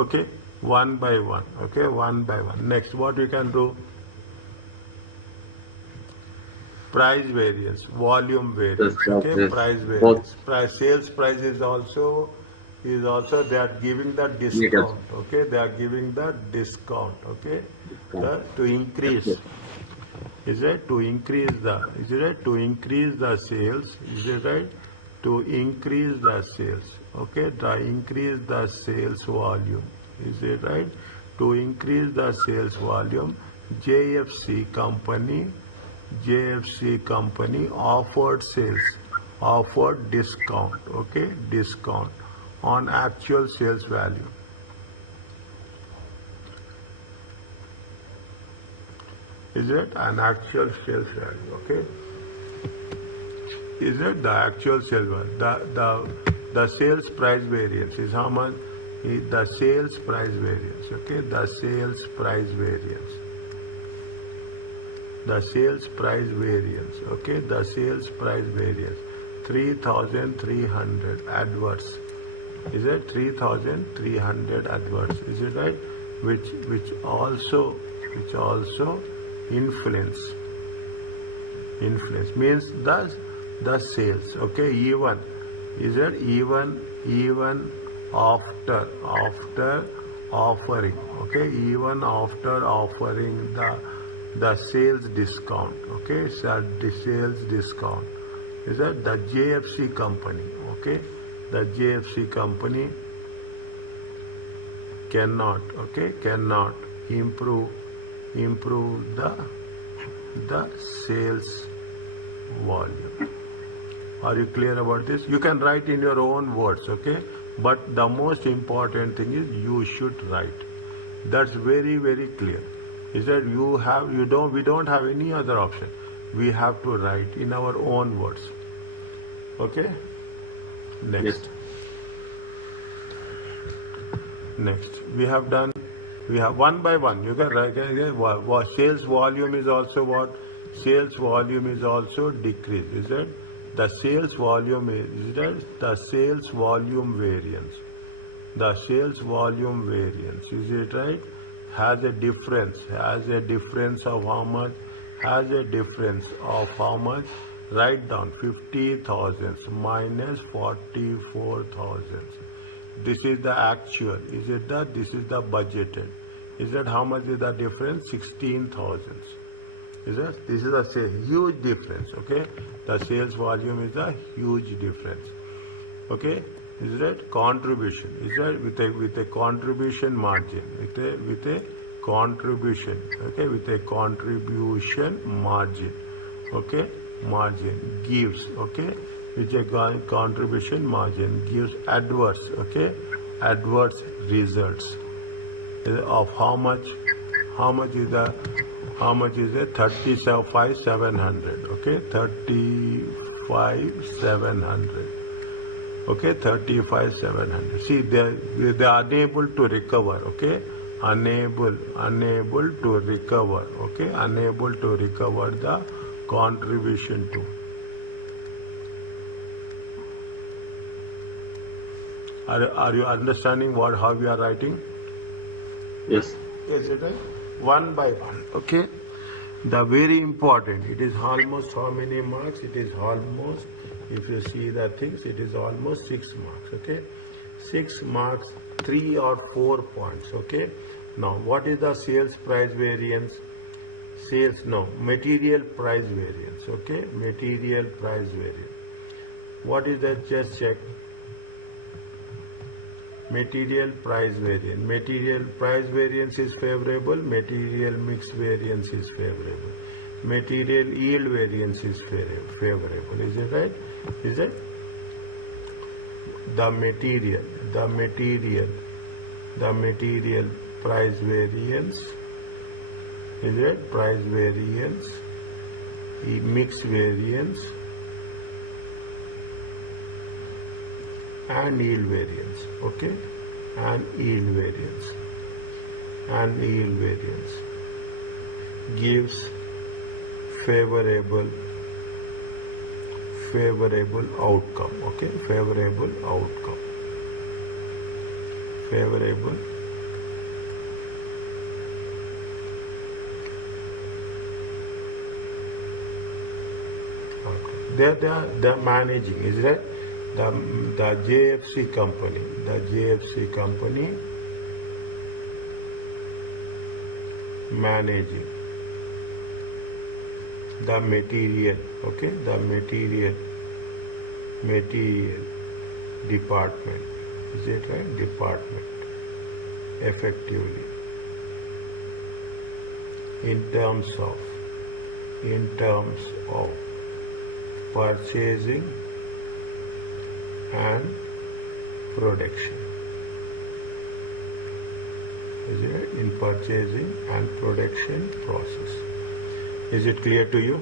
Okay, one by one. Okay, one by one. Next, what we can do? Price variance, volume Yes. variance. That Okay, is price both variance. Sales price is also they are giving the negative. discount. Okay, they are giving the discount. Okay, Discount. to Yes. increase. Yes. Is it to increase the? Is it right? To increase the sales? Is it right? To increase the sales. Okay, to increase the sales volume. Is it right? To increase the sales volume, JFC company, JFC company offered discount. Okay, discount on actual sales value. Is it an actual sales value? Okay. Is it the actual sales value? The sales price variance is how much? The sales price variance. Okay, the sales price variance. The sales price variance. Okay, the sales price variance. 3,300 adverse. Is it 3,300 adverse? Is it right? Which also influence means the sales. Okay, even is it even after offering. Okay, even after offering the sales discount. Okay, so the sales discount is that the JFC company. Okay, the JFC company cannot improve the sales volume. Are you clear about this? You can write in your own words, okay? But the most important thing is you should write. That's very, very clear. Is that we don't have any other option. We have to write in our own words. Okay? Yes. Next. We have one by one. You can write sales volume is also what? Sales volume is also decreased. Is it? The sales volume is that the sales volume variance. The sales volume variance, is it right? Has a difference of how much? Has a difference of how much? Write down 50,000 minus 44,000. This is the actual. Is it that? This is the budgeted. Is that how much is the difference? 16,000. Is that? This is a huge difference. Okay, the sales volume is a huge difference. Okay, is that contribution? Is that with a contribution margin? With a contribution. Okay, with a contribution margin. Okay, margin gives. Okay, with a contribution margin gives adverse. Okay, adverse results of how much? How much is the? How much is it? 35,700. Okay, 35,700. Okay, 35,700. See, they are unable to recover. Okay, unable to recover. Okay, unable to recover the contribution to. Are you understanding how we are writing? Yes. Is it right? One by one. Okay. The very important. It is almost how many marks? It is almost, if you see the things, it is almost 6 marks. Okay. 6 marks, 3 or 4 points. Okay. Now, what is the sales price variance? Material price variance. Okay. Material price variance. What is that? Just check. Material price variance. Material price variance is favorable. Material mix variance is favorable. Material yield variance is favorable. Is it right? Is it? The material price variance. Is it? Price variance mix variance and yield variance, okay, and yield variance gives favorable outcome, okay, favorable outcome. They're managing, is that the JFC company, managing the material, okay, the material department, is it right? Department effectively in terms of purchasing and production. Is it right? In purchasing and production process. Is it clear to you?